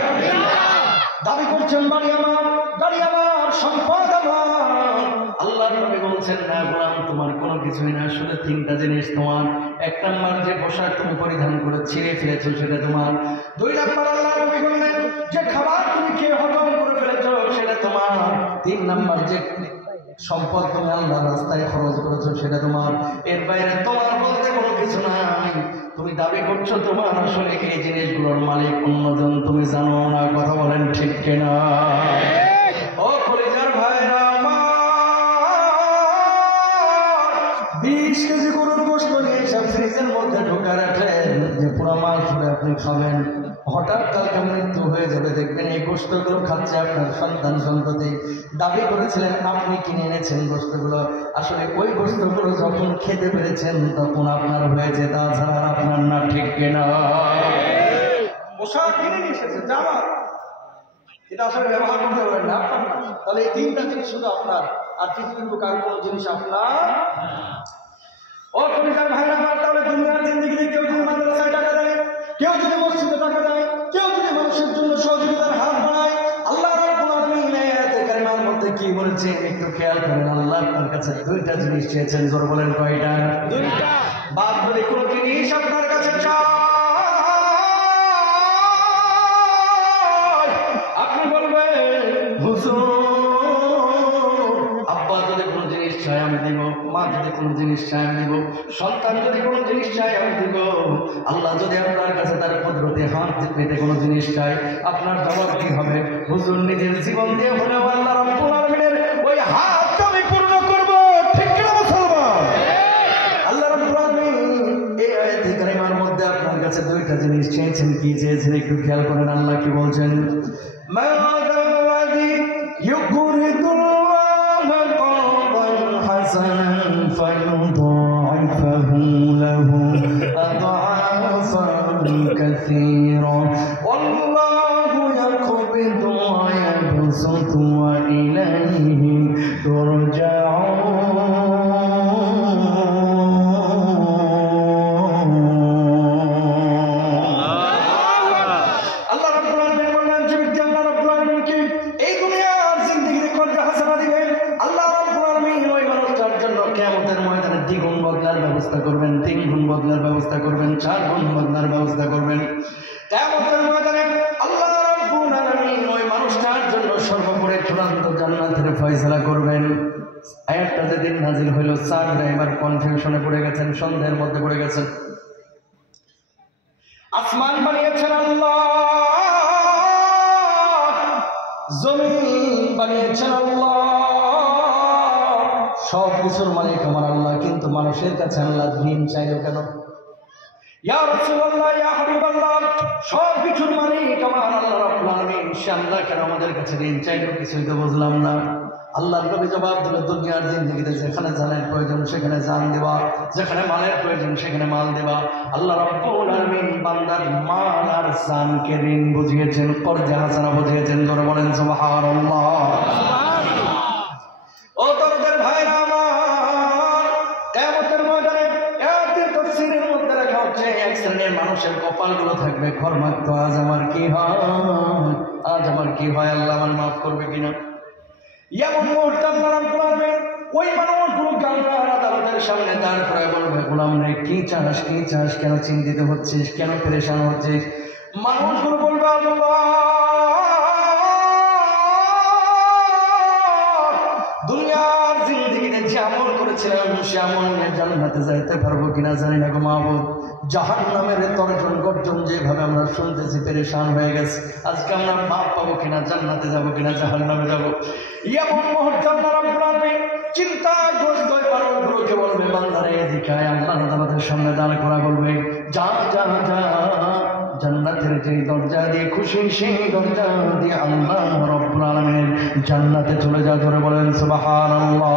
দাবি করছেন বাড়ি আমার, গাড়ি আমার, সম্পদ আমার। আল্লাহর নবী বলছেন না গোলাম, তোমার কোনো কিছুই না, আসলে তিনটা জিনিস তোমার। এক নাম্বার যে পোশাক তুমি পরিধান করে ছিঁড়ে ফেলেছো সেটা তোমার। দুই নাম্বার আল্লাহর নবী বললেন যে খাবার তুমি খেয়ে হজম করে ফেলেছো সেটা তোমার। তিন নাম্বার যে সম্পদ তুমি আল্লাহর রাস্তায় খরচ করেছো সেটা তোমার। এর বাইরে তোমার বলতে কোনো কিছু নাই। তুমি দাবি করছো তোমার, আসলে এই জিনিসগুলোর মালিক অন্যজন, তুমি জানো না। কথা বলেন ঠিক কিনা? ও কলিজার ভাইরা আমার, 20 কেজি গরুর গোশত নিয়ে সব ফ্রিজের মধ্যে ঢোকা রাখলেন যে পুরো মাল ফুলে আপনি খাবেন। হঠাৎ কালকে মৃত্যু হয়ে যাবে, দেখবেন এই গোশতগুলো খাচ্ছে আপনার সন্তান সন্ততি। দাবি করেছিলেন আপনি কিনে এনেছেন গোশতগুলো, আসলে ওই গোশতগুলো যখন খেতে পেরেছেন তখন আপনার হয়েছে, তাছাড়া আপনার না। ঠিক কিনা? পোশাক কিনে নিয়ে এসেছে, জামা, এটা আসলে ব্যবহার করতে পারেন না, আপনার না। তাহলে এই তিনটা জিনিস শুধু আপনার, আর পৃথিবীর কার কোনো জিনিস আপনার। ও কলিজার ভাইরা আমার, তাহলে দুনিয়ার জিন্দেগিতে কেউ যদি মাদ্রাসায় টাকা দেয়, কেউ যদি মসজিদে টাকা দেয়, কেউ যদি মানুষের জন্য সহযোগিতার হাত বাড়ায়, আল্লাহ রাব্বুল আলামিন আয়াতে কারিমার মধ্যে কি বলেছে একটু খেয়াল করেন। আল্লাহ আপনার কাছে দুইটা জিনিস চেয়েছেন। জোর বলেন কয়টা? দুইটা। বাদ যদি কোনো জিনিস আপনার কাছে চায়, আপনি বলবেন হুজুর আব্বা যদি কোনো জিনিস চায় আমি দিব, মা যদি কোনো জিনিস চায় আমি দিব, সন্তান যদি কোনো জিনিস চায় আমি দিব। আল্লাহ যদি আপনার কাছে তার কুদরতে হাত পেতে কোনো জিনিস চায়, আপনার জবাব কি হবে? হুজুর নিজের জীবন দিয়ে হলেও আল্লাহ রাব্বুল আলামিনের ওই হাত আমি পূর্ণ করব। ঠিক কি না মুসলমান? আল্লাহ রাব্বুল আলামিন এই আয়াতে কারিমার মধ্যে আপনার কাছে দুইটা জিনিস চেয়েছেন। কি চেয়েছেন একটু খেয়াল করেন। আল্লাহ কি বলছেন? فيضاعفه له أضعافا كثيرا والله يقبض ويبسط وإليه ترجعون। আল্লাহ রাব্বুল আলামিন বললেন যে আল্লাহ রাব্বুল আলামিনকে এই দুনিয়ার জিন্দেগিতে কয়টা হাসানা দিবেন। আল্লাহ রাব্বুল আলামিন ওই মানুষটার জন্য কিয়ামতের ময়দানে দ্বিগুণ বদলার ব্যবস্থা করবেন, 3 গুণ বদলার ব্যবস্থা করবেন, 4 গুণ বদলার ব্যবস্থা করবেন। কিয়ামতের ময়দানে আল্লাহ রাব্বুল আলামিন ওই মানুষটার জন্য সর্বোপরি চূড়ান্ত জান্নাতের ফয়সালা করবেন। আয়াতটা যেদিন নাজিল হইল, সাহাবীরা এবার কনফিউশনে পড়ে গেছেন, সন্দেহের মধ্যে পড়ে গেছেন। আসমান বানিয়েছেন আল্লাহ, জমিন বানিয়েছেন আল্লাহ, সব কিছুর মালিক আমার আল্লাহ, কিন্তু মানুষের কাছে আল্লাহ ঋণ চাইল কেন? ইয়া রাসূলুল্লাহ, ইয়া হাবিবাল্লাহ, সব কিছুর মালিক আমার আল্লাহ রাব্বুল আলামিন, সে আল্লাহ কেন আমাদের কাছে ঋণ চাইল? কিছুই তো বুঝলাম না। আল্লাহর নবী জবাব দিল, দুনিয়ার জিন্দেগিতে যেখানে জানের প্রয়োজন সেখানে জান দেওয়া, যেখানে মালের প্রয়োজন সেখানে মাল দেওয়া। আল্লাহ রাব্বুল আলামিন বান্দার মাল আর জানকে ঋণ বুঝিয়েছেন, কর্জে হাসানা বুঝিয়েছেন। জোরে বলেন সুবহানাল্লাহ। ও দরদের ভাইরা আমার, কিয়ামতের ময়দানে আয়াতের তাফসীরের মধ্যে লেখা হচ্ছে এক শ্রেণীর মানুষের কপালগুলো থাকবে খরমাক্ত। আজ আমার কি হয়, আজ আমার কি হয়, আল্লাহ আমার মাফ করবে কিনা। এমন মুহূর্তে আল্লাহ রাব্বুল আলামিন ওই মানুষগুলোকে আল্লাহর আদালতের সামনে দাঁড় করায় বলবে, গোলাম রে কি চাস, কি চাস, কেন চিন্তিত হচ্ছিস, কেন পেরেশান হচ্ছিস? মানুষগুলো বলবে, আল্লাহ দুনিয়ার জিন্দেগিতে যে আমল করেছিলাম সে আমল নিয়ে জান্নাতে যাইতে পারবো কিনা জানি না গো মাবুদ। জাহান্নামের তর্জন গর্জন যেভাবে আমরা শুনতেছি, পেরেশান হয়ে গেছে। আজকে আমরা মাপ পাবো কিনা, জান্নাতে যাবো কিনা জাহান্নামে যাবো। এমন মুহূর্তে আল্লাহ রাব্বুল আলামিন চিন্তাগ্রস্ত হয়ে মানুষগুলো বান্দাগুলোকে বলবে, বান্দারে এদিকে আয়, আল্লাহ আদালতের সামনে দাঁড় করা বলবে, যা যা যা জান্নাতের যে দরজা দিয়ে খুশি সেই দরজা দিয়ে আল্লাহ রাব্বুল আলামিনের জান্নাতে চলে যা। ধরে বলেন সুবহানাল্লাহ।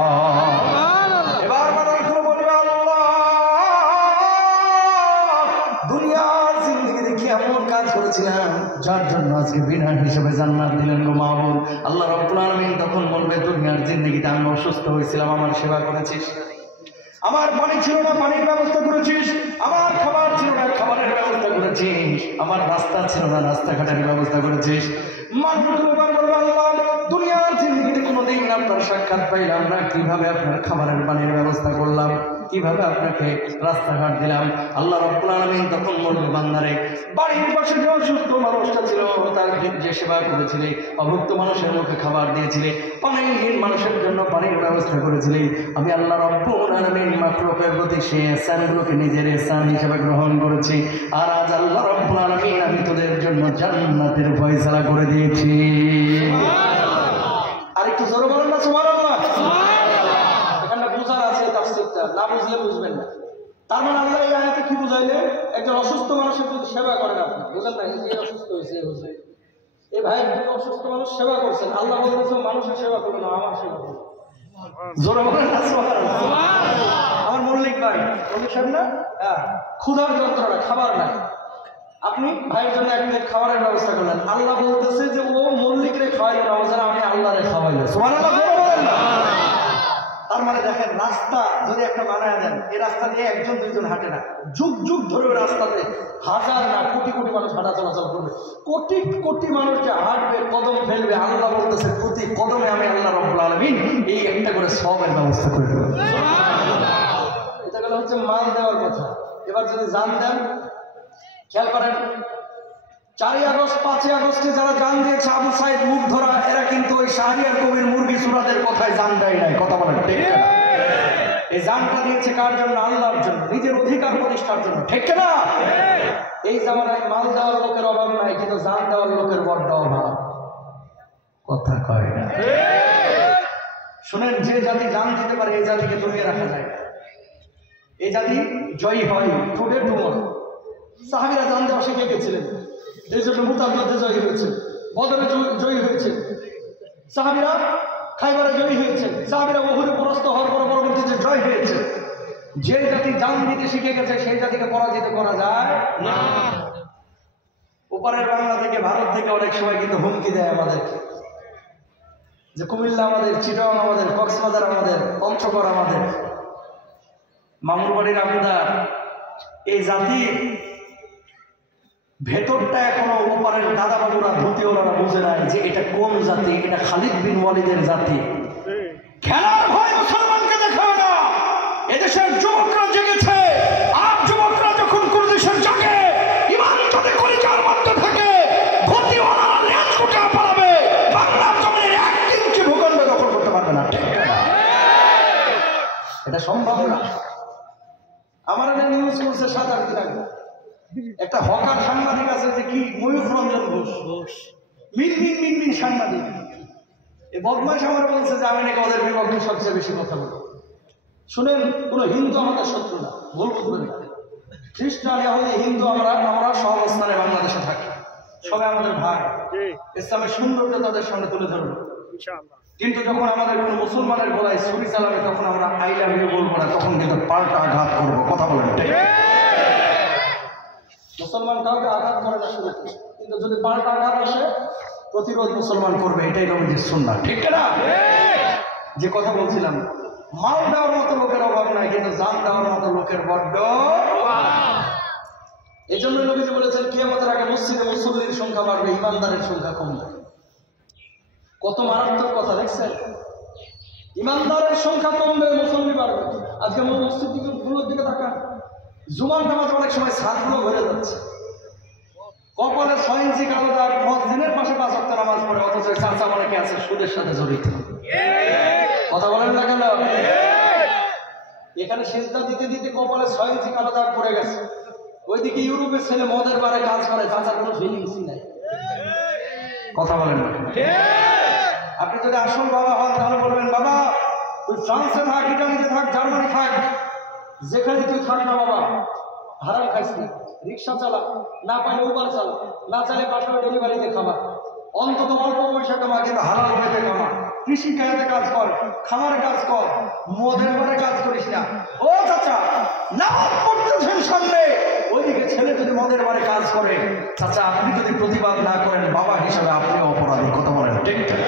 এবার বান্দাগুলো বলবে, আল্লাহ দুনিয়ার জিন্দেগিতে কি এমন কাজ করেছিলাম যার জন্য আজকে বিনা হিসেবে জান্নাত দিলেন গো মাহবুব। আল্লাহ রাব্বুল আলামিন তখন বলবে, দুনিয়ার জিন্দেগিতে আমি অসুস্থ হয়েছিলাম, আমার সেবা করেছিস, আমার পানি ছিল না পানির ব্যবস্থা করেছিস, আমার খাবার ছিল না খাবারের ব্যবস্থা করেছিস, আমার রাস্তা ছিল না রাস্তাঘাটের ব্যবস্থা করেছিস। মানুষগুলো বলবে, আল্লাহ দুনিয়ার জিন্দেগিতে কোনোদিন আপনার সাক্ষাৎ পাইলাম না, কিভাবে আপনার খাবারের পানির ব্যবস্থা করলাম, কিভাবে আপনাকে রাস্তাঘাট দিলাম। আল্লাহ রাব্বুল আলামিন তখন বলবে, বান্দারে বাড়ির পাশে যে অসুস্থ মানুষটা ছিল তার যে সেবা করেছিলে, অভুক্ত মানুষের মুখে খাবার দিয়েছিলে, পানিহীন মানুষের জন্য পানির ব্যবস্থা করেছিলে, আমি আল্লাহ রাব্বুল আলামিন মাখলুকের প্রতি সেই ইহসানগুলোকে নিজের ইহসান হিসেবে গ্রহণ করেছি। আর আজ আল্লাহ রাব্বুল আলামিন আমি তোদের জন্য জান্নাতের ফয়সালা করে দিয়েছি। আর একটু জোরে বলেন না সুবহানাল্লাহ। এখানে বুঝার আছে তাফসীরটা, না বুঝলে বুঝবেন না। তার মানে আল্লাহ এই আয়াতে কি বুঝাইলেন? একজন অসুস্থ মানুষের যদি সেবা করেন আপনি, বুঝলেন না, এই যে অসুস্থ হয়েছে এই ভাই অসুস্থ মানুষ সেবা করছেন, আল্লাহ বলতেছে মানুষের সেবা করবে না, আমার সেবা করবে। জোরে বলেন না সুবহানাল্লাহ। আমার মল্লিক ভাই, মল্লিক সাহেব না, ক্ষুধার যন্ত্রণা, খাবার নাই, আপনি ভাইয়ের জন্য এক প্লেট খাবারের ব্যবস্থা করলেন, আল্লাহ বলতেছে যে ও মল্লিকরে খাওয়াইল না, ও যেন আমি আল্লাহরে খাওয়াইল। সুবহানাল্লাহ বলেন না। তার মানে দেখেন, রাস্তা যদি একটা বানায় দেন, এই রাস্তা দিয়ে একজন দুইজন হাঁটে না, যুগ যুগ ধরে ওই রাস্তাতে হাজার না কোটি কোটি মানুষ হাঁটা চলাচল করবে, কোটি কোটি মানুষ যে হাঁটবে, কদম ফেলবে, আল্লাহ বলতেছে প্রতি কদমে আমি আল্লাহ রাব্বুল আলামিন এই একটা করে সবের ব্যবস্থা করে দেব। এটা গেল হচ্ছে মাল দেওয়ার কথা। এবার যদি জান দেন, খেয়াল করেন, 4ই আগস্ট 5ই আগস্টে যারা জান দিয়েছে আবু সাইদ মুখ ধরা, এরা কিন্তু ওই শাহরিয়ার কবির মুরগি সুরাদের কথায় জান দেয় নাই। কথা বলেন ঠিক না? এই জানটা দিয়েছে কার জন্য? আল্লাহর জন্য, নিজের অধিকার প্রতিষ্ঠার জন্য, ঠিক না? এই জামানায় মাল দেওয়ার লোকের অভাব নাই, কিন্তু জান দেওয়ার লোকের বড্ড অভাব। কথা কয় না? শুনেন, যে জাতি জান দিতে পারে এই জাতিকে দমিয়ে রাখা যায়, এই জাতি জয়ী হয় টুডে টুমরো। সাহাবীরা জান দেওয়া শিখে গেছিলেন, এই জন্য মুতার যুদ্ধে জয়ী হয়েছে, বদরে জয়ী হয়েছে, সাহাবীরা খাইবারে জয়ী হয়েছে, সাহাবীরা উহুদে পরাস্ত হওয়ার পর পরবর্তীতে জয় হয়েছে। যে জাতি জান দিতে শিখে গেছে সেই জাতিকে পরাজিত করা যায় না। ওপারের বাংলা থেকে, ভারত থেকে অনেক সময় কিন্তু হুমকি দেয় আমাদেরকে, যে কুমিল্লা আমাদের, চিটাগাং আমাদের, কক্সবাজার আমাদের, পঞ্চগড় আমাদের, মামুরবাড়ির আমদার। এই জাতি ভেতরটা এখনো ওপারের দাদা বাবুরা, ধুতিওয়ালারা বুঝে নাই যে এটা কোন জাতি, এটা খালিদ বিন ওয়ালিদের জাতি। খেলার ভয় মুসলমানকে দেখায় না। এদেশের যুবকরা জেগেছে, আর যুবকরা যখন কোন দেশের জাগে, ইমান যদি কলিজার মধ্যে থাকে, ধুতিওয়ালারা লেজ গুটা পালাবে, বাংলার জমিনের 1 ইঞ্চি ভূখণ্ড দখল করতে পারবে না। ঠিক না? এটা সম্ভব না। আমার একটা নিউজ করছে 7-8 দিন আগে, একটা হকার সাংবাদিক আছে যে কি, ময়ূর রঞ্জন ঘোষ, মিনমিন মিনমিন সাংবাদিক। এই বদমাইশ আমার বলছে যে আমি নাকি ওদের বিপক্ষে সবচেয়ে বেশি কথা বলি। শুনেন, কোন হিন্দু আমাদের শত্রু না, ভুল বুঝবেন না। খ্রিস্টান, ইহুদি, হিন্দু, আমরা সহাবস্থানে বাংলাদেশে থাকি, সবাই আমাদের ভাই। ইসলামের সৌন্দর্য তাদের সামনে তুলে ধরবো ইনশাআল্লাহ। কিন্তু যখন আমাদের কোনো মুসলমানের গলায় ছুরি চালাবে, তখন আমরা আই লাভ ইউ বলবো না, তখন কিন্তু পাল্টা আঘাত করবো। কথা বলেন ঠিক? মুসলমান কাউকে আঘাত করে না শুরু, কিন্তু যদি পাল্টা আঘাত আসে প্রতিরোধ মুসলমান করবে, এটাই নবীজির সুন্নাহ। ঠিক না? যে কথা বলছিলাম, মাল দেওয়ার মতো লোকের অভাব নাই, কিন্তু জান দেওয়ার মতো লোকের বড্ড অভাব। এই জন্য নবীজি বলেছেন, কিয়ামতের আগে মসজিদে মুসল্লির সংখ্যা বাড়বে, ইমানদারের সংখ্যা কমবে। কত মারাত্মক কথা দেখছেন? ইমানদারের সংখ্যা কমবে, মুসল্লি বাড়বে। আজকে মসজিদগুলোর দিকে তাকান, জুমার নামাজ অনেক সময় ছাদগুলো ভরে যাচ্ছে, কপালে 6 ইঞ্চি কালো দাগ, মসজিদের পাশে 5 ওয়াক্ত নামাজ পড়ে, অথচ চাচা অনেকে আছে সুদের সাথে জড়িত। কথা বলেন না কেন? এখানে সিজদা দিতে দিতে কপালে 6 ইঞ্চি কালো দাগ পড়ে গেছে, ওইদিকে ইউরোপের ছেলে মদের বারে কাজ করে, চাচার কোনো ফিলিংসই নাই। কথা বলেন না? আপনি যদি আসল বাবা হন তাহলে বলবেন, বাবা তুই ফ্রান্সে থাক, ইটালিতে থাক, জার্মানি থাক, যেখানে তুই থাক না বাবা, হারাম খাইস না। রিক্সা চালা, না পাইলে উবার চালা, না চাইলে পাঠানো ডেলিভারিতে খাবা, অন্তত অল্প পয়সা কামা, কিন্তু হালাল হইতে কামা। কৃষি কাজে কাজ কর, খামারে কাজ কর, মদের ঘরে কাজ করিস না। ও চাচা, নামাজ পড়তেছেন সামনে, ওইদিকে ছেলে যদি মদের ঘরে কাজ করে, চাচা আপনি যদি প্রতিবাদ না করেন, বাবা হিসাবে আপনি অপরাধী। কথা বলেন ঠিক ঠিক?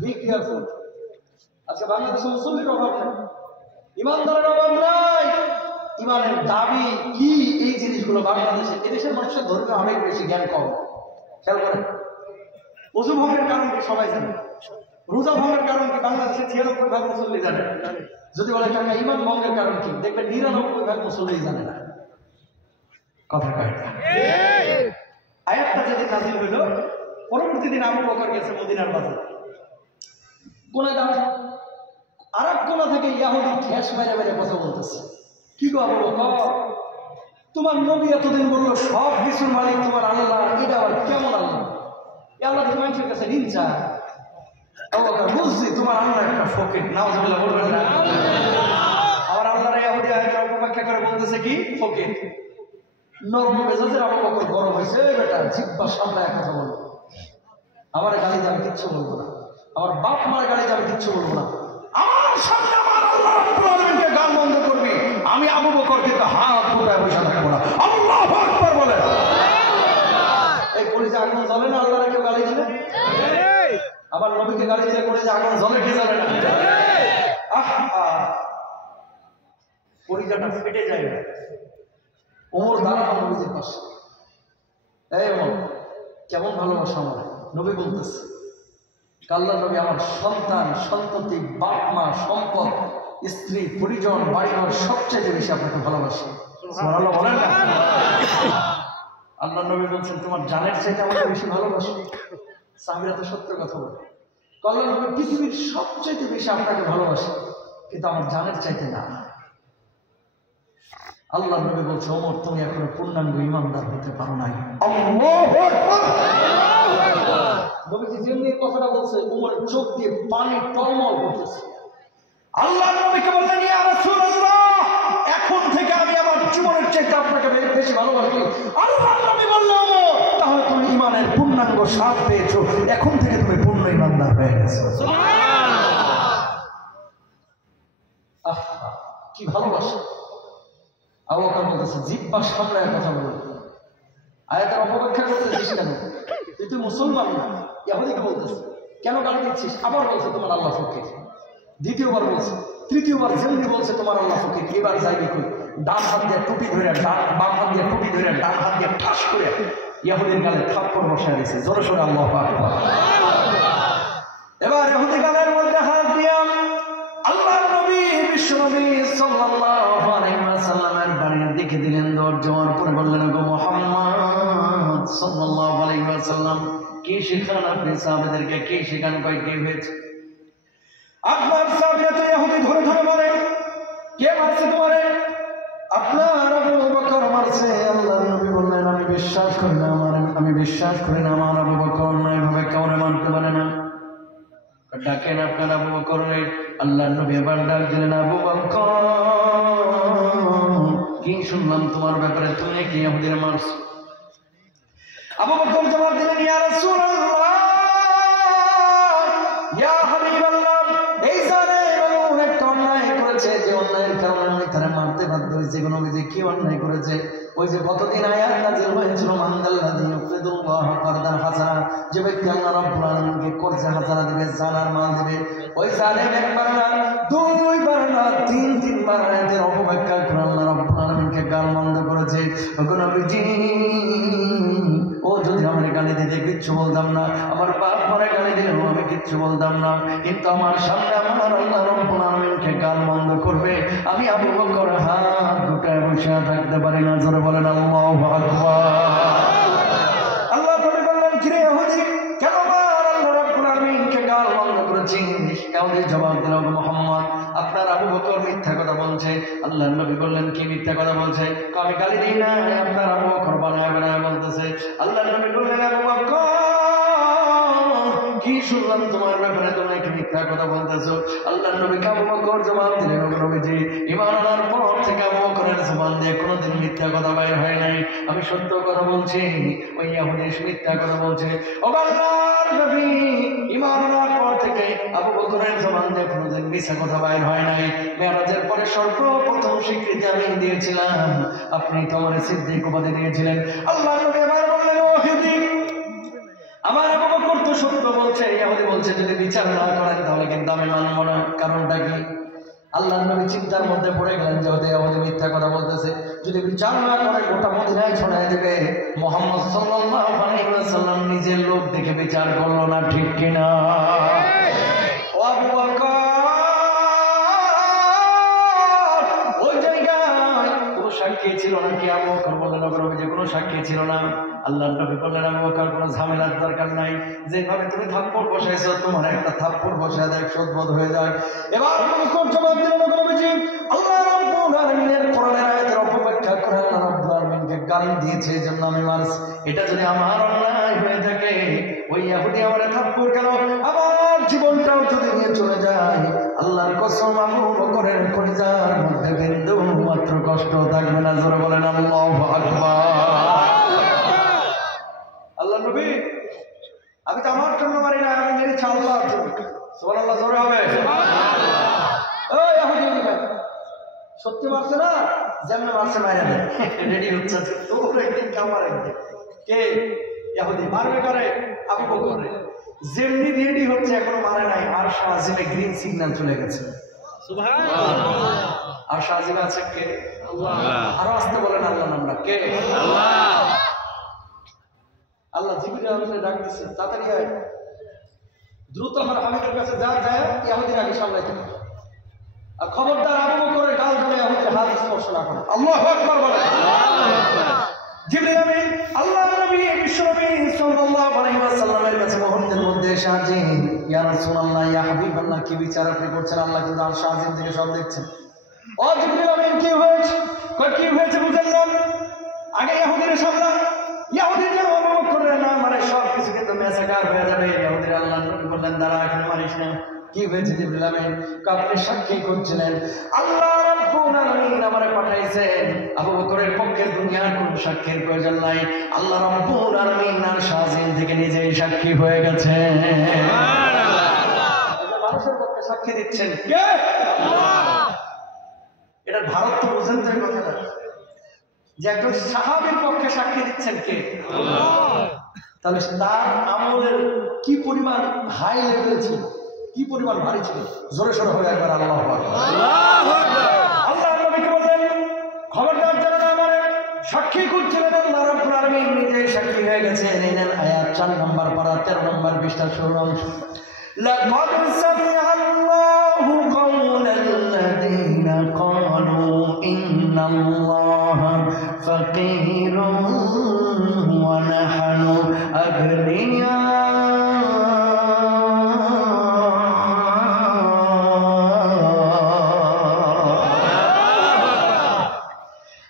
Be careful. আজকে বাংলাদেশে মুসল্লির অভাব নেই, ইমানদারের অভাব নাই। ইমানের দাবি কি, এই জিনিসগুলো বাংলাদেশে, এদেশের মানুষের ধর্মীয় আবেগ বেশি, জ্ঞান কম। খেয়াল করেন, ওযু ভঙ্গের কারণ কি সবাই জানে, রোজা ভঙ্গের কারণ কি বাংলাদেশে 96% মুসল্লি জানে। যদি বলে টাকা ইমান ভঙ্গের কারণ কি, দেখবেন 99% মুসল্লি জানে না। কথা কয় না। আয়াতটা যদি নাযিল হইল, পরবর্তী দিন আবু বকর গেছে মদিনার বাজারে, কোন আরব কোনা থেকে ইয়াহুদি ঠেস মেরে মেরে কথা বলতেছে। কি গো আবু বকর, তোমার নবী এতদিন বললো সব কিছুর মালিক তোমার আল্লাহ, এটা আবার কেমন আল্লাহ? আল্লাহ তো মানুষের কাছে নিঞ্চা। বুঝছি তোমার আল্লাহ একটা ফকির, নাউজুবিল্লাহ বলবেন না? আমার আল্লাহর ইয়াহুদি আয়াতের অপব্যাখ্যা করে বলতেছে কি ফকির। নরম মেজাজের আবু বকর গরম হয়েছে, বেটা জিহ্বা সামলায় কথা বলবো, আমার গালিতে আমি কিচ্ছু বলবো না, আমার বাপ মার গালিতে আমি কিচ্ছু বলবো না, আমার সামনে আমার আল্লাহ রাব্বুল আলামিনকে গান বন্ধ করবি, আমি আবু বকর কিন্তু হাত কোথায় বসে থাকবো না। আল্লাহু আকবার বলেন। এই কলিজা আগুন জ্বলে না আল্লাহর কেউ গালি দিলে? আবার নবীকে গালি দিলে কলিজা আগুন জ্বলে কি জ্বলে না? কলিজাটা ফেটে যায়। ওমর দাঁড়ানো নবীজির পাশে, এই ওমর কেমন ভালোবাসা আমার। নবী বলতেছে, আল্লাহর নবী আমার সন্তান সন্ততি বাপ মা সম্পদ স্ত্রী পরিজন বাড়িঘর সবচেয়ে বেশি আপনাকে ভালোবাসে। সুবহানাল্লাহ বলেন না? আল্লাহর নবী বলছেন তোমার জানের চাইতে আমাকে বেশি ভালোবাসে। সাহাবীরা তো সত্য কথা বলে, আল্লাহর নবী পৃথিবীর সবচেয়ে বেশি আপনাকে ভালোবাসে, কিন্তু আমার জানের চাইতে না। আল্লাহর নবী বলছে, ওমর তুমি এখনো পূর্ণাঙ্গ ঈমানদার হতে পারো নাই। আল্লাহু আকবার। নবীজি যেমনি কথাটা বলছে, ওমরের চোখ দিয়ে পানি টলমল করতেছে। আল্লাহর নবীকে বললেন, ইয়া রাসূলুল্লাহ, এখন থেকে আমি আমার জীবনের চাইতে আপনাকে বেশি ভালোবাসি। আল্লাহর নবী বললেন, ওমর তাহলে তুমি ঈমানের পূর্ণাঙ্গ স্বাদ পেয়েছো, এখন থেকে তুমি পূর্ণ ঈমানদার হয়ে গেছো। সুবহানাল্লাহ। কি ভালোবাসা। আবু বকর বলতেছে, জিহ্বা সামলায় কথা বলো, আয়াতের অপব্যাখ্যা করতেছিস কেন? তুই মুসলমান না। ইহুদিকে বলতেছে, কেন গালি দিচ্ছিস? আবার বলছে তোমার আল্লাহ ফকির। দ্বিতীয়বার বলছে, তৃতীয়বার যেমনি বলছে তোমার আল্লাহ ফকির, এবার যাইবে কই? ডান হাত দিয়ে টুপি ধরে, বাম হাত দিয়ে টুপি ধরে, ডান হাত দিয়ে ঠাস করে ইহুদির গালে থাপ্পড় বসায় দিয়েছে। জোরে সোরে আল্লাহু আকবার। এবার ইহুদি গালের মধ্যে হাত দিয়া আল্লাহর নবী বিশ্বনবী সাল্লাল্লাহু আলাইহি ওয়াসাল্লামের বাড়ির দিকে দিলেন। দৌড় যাওয়ার পরে বললেন, গো মুহাম্মদ সাল্লাল্লাহু আলাইহি ওয়াসাল্লাম, কি শেখান আপনি সাহাবাদেরকে? কি শেখান? কয় কি হয়েছে? আপনার সাহাবীরা তো ইহুদি ধরে ধরে মারে। কে মারছে তোমারে? আপনার আবু বকর মারছে। আল্লাহর নবী বললেন, আমি বিশ্বাস করি না আমি বিশ্বাস করি না আমার আবু বকর না এভাবে কাউরে মারতে পারে না। ডাকেন আপনার আবু বকর। আল্লাহর নবী এবার ডাক দিলেন, আবু বকর কি শুনলাম তোমার ব্যাপারে, তুমি কি ইহুদিরা মারছো? আবু বকর জবাব দিলেন, ইয়া রাসূলুল্লাহ, ইয়া হাবিবাল্লাহ, এই জানে এমন একটা অন্যায় করেছে যে অন্যায়ের কারণে আমি তারা মারতে বাধ্য হয়েছি। কোনো যে কি অন্যায় করেছে? ওই যে কতদিন আয়াত নাযিল হয়েছিল, মানদাল্লাযী ইউকরিদুল্লাহ কারদান হাসানা, যে ব্যক্তি আল্লাহ রাব্বুল আলামিনকে কর্জে হাসানা দিবে, জানার মাল দিবে, ওই জালেম একবার না, দুইবার না, তিনবার আয়াতের অপব্যাখ্যা করে আল্লাহ রাব্বুল আলামিনকে গালমন্দ করেছে। ওগো নবীজি, ও যদি আমার গালি দিতে কিচ্ছু বলতাম না, আমার বাপ মারে গালি দিলেও আমি কিচ্ছু বলতাম না, কিন্তু আমার সামনে আমার আল্লাহ রাব্বুল আলামিনকে গালমন্দ করবে, আমি আবু বকর হাত গুটায় বসে থাকতে পারি না। জোরে বলেন আল্লাহু আকবার। আল্লাহ নবী বললেন, কিরে ইহুদি, কেন আল্লাহ রাব্বুল আলামিনকে গালমন্দ করেছিস? ইহুদি জবাব দিল, মুহাম্মদ, আপনার আবু বকর মিথ্যা কথা বলছে। আল্লাহর নবী বললেন, কি মিথ্যা কথা বলছে? আমি গালি দিই না, আপনার আবু বকর বানায় বানায় বলতেছে। আল্লাহর নবী বললেন, আবু বকর কি শুনলাম তোমার ব্যাপারে, তোমরা কি মিথ্যা কথা বলতেছো? আল্লাহর নবী আবু বকর জবাব দিলেন, ও নবীজি, ঈমান আনার পর থেকে আবু বকরের জবান দিয়ে কোনোদিন মিথ্যা কথা বাইর হয় নাই। আমি সত্য কথা বলছি, ওই ইহুদি মিথ্যা কথা বলছে। ও আল্লাহর নবী, ঈমান আনার পর থেকে আবু বকরের জবান দিয়ে কোনোদিন মিথ্যা কথা বাইর হয় নাই। মেরাজের পরে সর্বপ্রথম স্বীকৃতি আমি দিয়েছিলাম, আপনি তো আমার সিদ্দিক উপাধি দিয়েছিলেন। আল্লাহর নবী আবার বললেন, ও ইহুদি, আমার আবু বকর তো সত্য বলছে। ইহুদি বলছে যদি বিচার না করেন তাহলে কিন্তু আমি মানব না। কারণটা কি? আল্লাহর নবী চিন্তার মধ্যে পড়ে গেলেন যে ইহুদি মিথ্যা কথা বলতেছে, যদি বিচার না করে গোটা মদিনায় ছড়ায় দেবে। মুহাম্মদ সাল্লাল্লাহু আলাইহি ওয়াসাল্লাম নিজের লোক দেখে বিচার করলো না, ঠিক কিনা? ও আবু বকর, ওই জায়গায় কোনো সাক্ষী ছিল না কি? আবু বকর বললেন, যে কোনো সাক্ষী ছিল না। আল্লাহর নবী বললেন, আবু বকর, কোনো ঝামেলার দরকার নাই। যেভাবে তুমি থাপ্পড় বসাইছো, তোমার একটা থাপ্পড় বসায় দেয়, শোধবোধ হয়ে যায়। এবার আবু বকর জবাব দিলেন, নবীজি, আল্লাহ রাব্বুল আলামিনের কোরআনের আয়াতের অপব্যাখ্যা করে আল্লাহ রাব্বুল আলামিনকে গালি দিয়েছে, এজন্য আমি মারছি। এটা যদি আমার অন্যায় হয়ে থাকে, ওই ইহুদি আমার থাপ্পড় কেন, আমার জীবনটাও যদি নিয়ে চলে যায়, আল্লাহর কসম আবু বকরের কলিজার মধ্যে বিন্দু মাত্র কষ্ট থাকবে না। জোরে বলেন আল্লাহু আকবার। আল্লাহ নবী, আমি তো আমার জন্য মারি না, আমি মেরেছি আল্লাহর জন্য। সুবহানাল্লাহ, জোরে হবে। ওই ইহুদি ভাই, সত্যি মারছে না? যেমন মারছে মারা দেয়, রেডি হচ্ছে তোর একদিন আমার একদিন। কে? ইহুদি মারবে করে আবু বকর। যেমনি রেডি হচ্ছে, এখনো মারে নাই, আর শাহজিমে গ্রিন সিগন্যাল চলে গেছে। সুবহানাল্লাহ। আর শাহজিমে আছে কে? আল্লাহ। আরো আসতে বলেন আল্লাহ নামটা। কে? আল্লাহ। আল্লাহ জিবরিল আলাইহিস ডাক দিচ্ছে, তাড়াতাড়ি আয়, দ্রুত আমার হাবিবের কাছে যা, যায় ইহুদির আগে সামলাইতে। আর খবরদার আবু বকরের গাল ধরে ইহুদির হাত স্পর্শ না করে। আল্লাহু আকবার বলে। জিবরিল আমিন আল্লাহর নবী বিশ্বনবী সাল্লাল্লাহু আলাইহি ওয়াসাল্লামের কাছে মুহূর্তের মধ্যে এসে হাজির। ইয়া রাসূলুল্লাহ, ইয়া হাবিবাল্লাহ, কি বিচার আপনি করছেন? আল্লাহ কিন্তু আর শাহজিম থেকে সব দেখছেন। ও জিবরিল আমিন, কি হয়েছে? কি হয়েছে বুঝেন না? আগে ইহুদির সামলা, ইহুদির যেন আবু বকরের না মানে সব কিছু কিন্তু মেসাকার হয়ে যাবে। ইহুদির আল্লাহ নবী বললেন, দাঁড়া, এখন মারিস না। কি হয়েছে জিবরিল আমিন? আপনি সাক্ষী করছিলেন, আল্লাহ রাব্বুল আলামিন আমারে পাঠাইছেন, আবু বকরের পক্ষে দুনিয়ার কোন সাক্ষীর প্রয়োজন নাই। আল্লাহ রাব্বুল আলামিন আর শাহজিম থেকে নিজেই সাক্ষী হয়ে গেছে। সুবহানাল্লাহ। মানুষের পক্ষে সাক্ষী দিচ্ছেন কে? আল্লাহ। এটা ভারত তো বুঝেন তো এই কথাটা, যে একজন সাহাবীর পক্ষে সাক্ষী দিচ্ছেন কে? আল্লাহ। তাহলে তার আমলের কি পরিমাণ হাই লেভেল ছিল, কি পরিমাণ ভারী ছিল। জোরে সোরে হয়ে একবার আল্লাহু আকবার। আল্লাহু আকবার। আল্লাহর নবীকে বলেন, খবরদার যেন না মারে। সাক্ষী করছিলেন আল্লাহ রাব্বুল আলামিন নিজেই সাক্ষী হয়ে গেছে। এই নেন আয়াত 4 নম্বর পারা 13 নম্বর পৃষ্ঠা 16 অংশ। লাকাদ সামিআ আল্লাহু কাওলাল্লাযীনা ক্বালু ইন্নাল্লাহা ফাকীরুন ওয়া নাহনু আগনিয়া।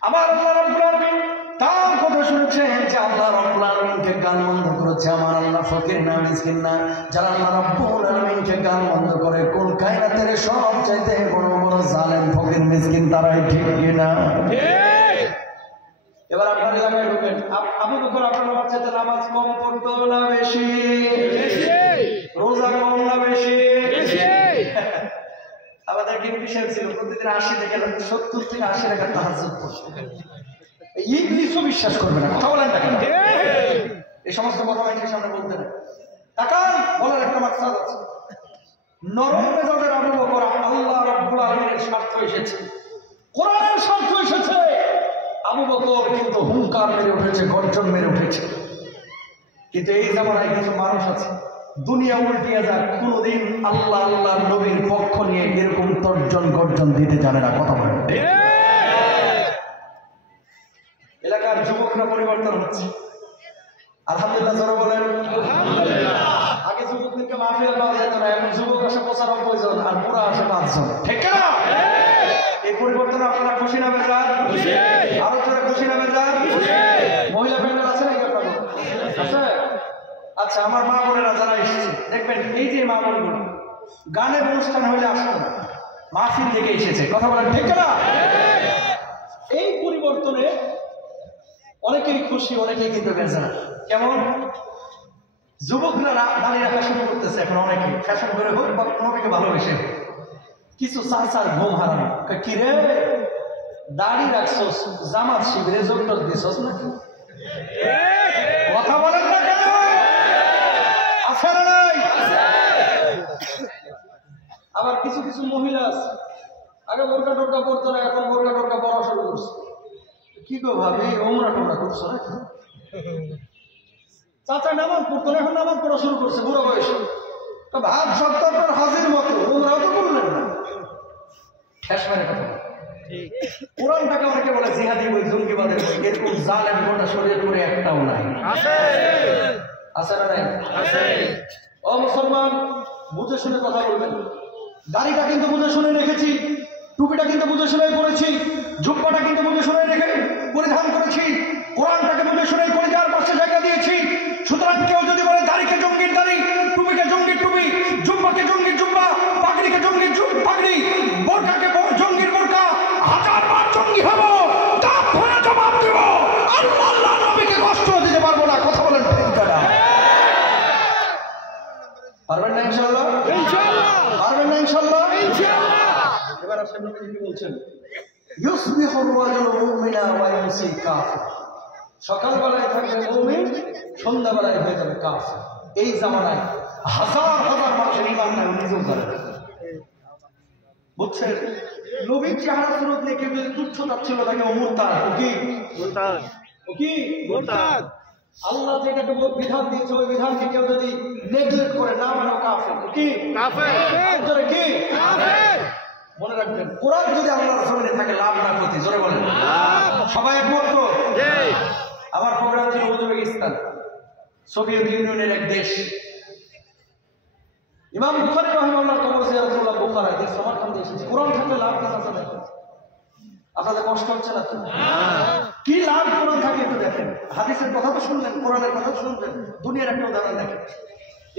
আমার আল্লাহ রাব্বুল আলামিন তার কথা শুনেছেন যে আল্লাহ রাব্বুল আলামিনকে গান বন্ধ করেছে। আমার আল্লাহ ফকির না, মিসকিন না। যারা আল্লাহ রাব্বুল আলামিনকে গান বন্ধ করে, কোন কায়নাতের সবচাইতে বড় বড় জালেম ফকির মিসকিন তারাই, ঠিক কিনা? এবার আপনার এলাকায় ঢুকেন, আবু বকর আপনার আমার চাইতে নামাজ কম পড়তো না বেশি? রোজা কম না বেশি? আমাদের ডিউটি শেষ ছিল, প্রতিদিন 80 থেকে 70 থেকে 80 টাকা তাহাজ্জুদ পড়তো। ইবলিসও বিশ্বাস করবে না। কথা বলেন না কেন? এই সমস্ত কথা মানুষের সামনে বলতে না। তাকান, বলার একটা মাকসাদ আছে। নরম মেজাজের আবু বকর, আল্লাহ রাব্বুল আলামিনের স্বার্থ এসেছে, কোরআনের স্বার্থ এসেছে। আবু বকর কিন্তু হুঙ্কার মেরে উঠেছে, গর্জন মেরে উঠেছে। কিন্তু এই জামানায় কিছু মানুষ আছে, দুনিয়া উল্টিয়ে যাক, কোনদিন আল্লাহ আল্লাহ নবীর পক্ষ নিয়ে এরকম তর্জন গর্জন দিতে জানে না। কথা বলেন। এলাকার যুবকরা পরিবর্তন হচ্ছে, আলহামদুলিল্লাহ। জোরে বলেন আলহামদুলিল্লাহ। আগে যুবকদেরকে মাহফিল পাওয়া যেত না, এখন যুবক আসে 95 জন আর পুরা আসে 5 জন, ঠিক না? এই পরিবর্তনে আপনারা খুশি না বেজার? আরো যারা খুশি না বেজার? মহিলা প্যান্ডেল আছে নাকি আপনাদের? আছে? আচ্ছা, আমার মা বোনেরা যারা এসেছে দেখবেন, এই যে মা বোনগুলো গানের অনুষ্ঠান হলে আসতো না, মাহফিল থেকে এসেছে। কথা বলেন ঠিক না? এই পরিবর্তনে অনেকেই খুশি, অনেকেই কিন্তু বেজার। কেমন? যুবকরা দাঁড়িয়ে রাখা শুরু করতেছে এখন, অনেকে ফ্যাশন করে হোক বা কোনোকে ভালোবেসে। কিছু চাচার ঘুম হারানো, কি রে দাড়ি রাখছস, জামাত শিবিরে যোগ দিছস নাকি? কথা বলেন না কেন? আছে না নাই? আবার কিছু কিছু মহিলা আছে, আগে বোরকা টোরকা পড়তো না, এখন বোরকা টোরকা পড়া শুরু করছে। কি গো ভাবি, ওমরা টোমরা করছো নাকি? চাচা নামাজ পড়তো না, এখন নামাজ পড়া শুরু করছে বুড়ো বয়সে। তো ভাব সপ্তাহ আপনার হাজির মতো, ওমরাও তো করলেন না। শেষ মানে কথা, কোরআনটাকে অনেকে বলে জিহাদি বই, জঙ্গিবাদের বই, এরকম জালেম গোটা শরীর করে একটাও নাই। আছে না নাই? ও মুসলমান, বুঝে শুনে কথা বলবেন। দাড়িটা কিন্তু বুঝে শুনে রেখেছি, টুপিটা কিন্তু বুঝে শুনে পড়েছি, জুব্বাটা কিন্তু বুঝে শুনে রেখে পরিধান করেছি, কোরআনটাকে বুঝে শুনে পরিধান পাশে জায়গা দিয়েছি। সুতরাং কেউ যদি বলে দাড়িকে জঙ্গির দাড়ি, টুপিকে জঙ্গির টুপি, জুব্বাকে জঙ্গির জুব্বা, পাগড়িকে জঙ্গির পাগড়ি, বোরকাকে জঙ্গির বোরকা, হাজারবার জঙ্গি হব, তার ধরে জবাব দেব। আল্লাহ নবীকে কষ্ট দিতে পারবো না। কথা বলেন ঠিক না? পারবেন না ইনশাআল্লাহ? পারবেন না ইনশাআল্লাহ? এবার আসেন, নবীজি কি বলছেন? ইউসবিহুর রাজুলু মুমিনান ওয়া ইউমসি কাফির। সকালবেলায় থাকবে মুমিন, সন্ধ্যাবেলায় হয়ে যাবে কাফির। এই জামানায় হাজার হাজার মানুষের ঈমান নাই, নিজেও জানে না। বুঝছেন? নবীর চেহারা সুরত নিয়ে কেউ যদি তুচ্ছ তাচ্ছিল্য থাকে, ও মুরতাদ। ও কি মুরতাদ? আল্লাহ যেটাকে বিধান দিয়েছে, ওই বিধানকে কেউ যদি নেগলেক্ট করে, না মানে কাফের। কি কাফের? কি কাফের? মনে রাখবেন, কোরআন যদি আল্লাহর জমিনে থাকে, লাভ না ক্ষতি? জোরে বলেন। সবাই একমত তো? আমার প্রোগ্রাম ছিল উজবেকিস্তান, সোভিয়েত ইউনিয়নের এক দেশ। ইমাম বুখারী রাহিমাহুল্লাহ কবর জিয়ারত করলাম বুখারায়, দেশ সমর্থন এসেছে। কোরআন থাকলে লাভ কাজ আছে দেখেন। আপনাদের কষ্ট হচ্ছে না তো? কি লাভ কোরআন থাকে একটু দেখেন। হাদিসের কথা তো শুনলেন, কোরআনের কথা শুনবেন। দুনিয়ার একটা উদাহরণ দেখেন।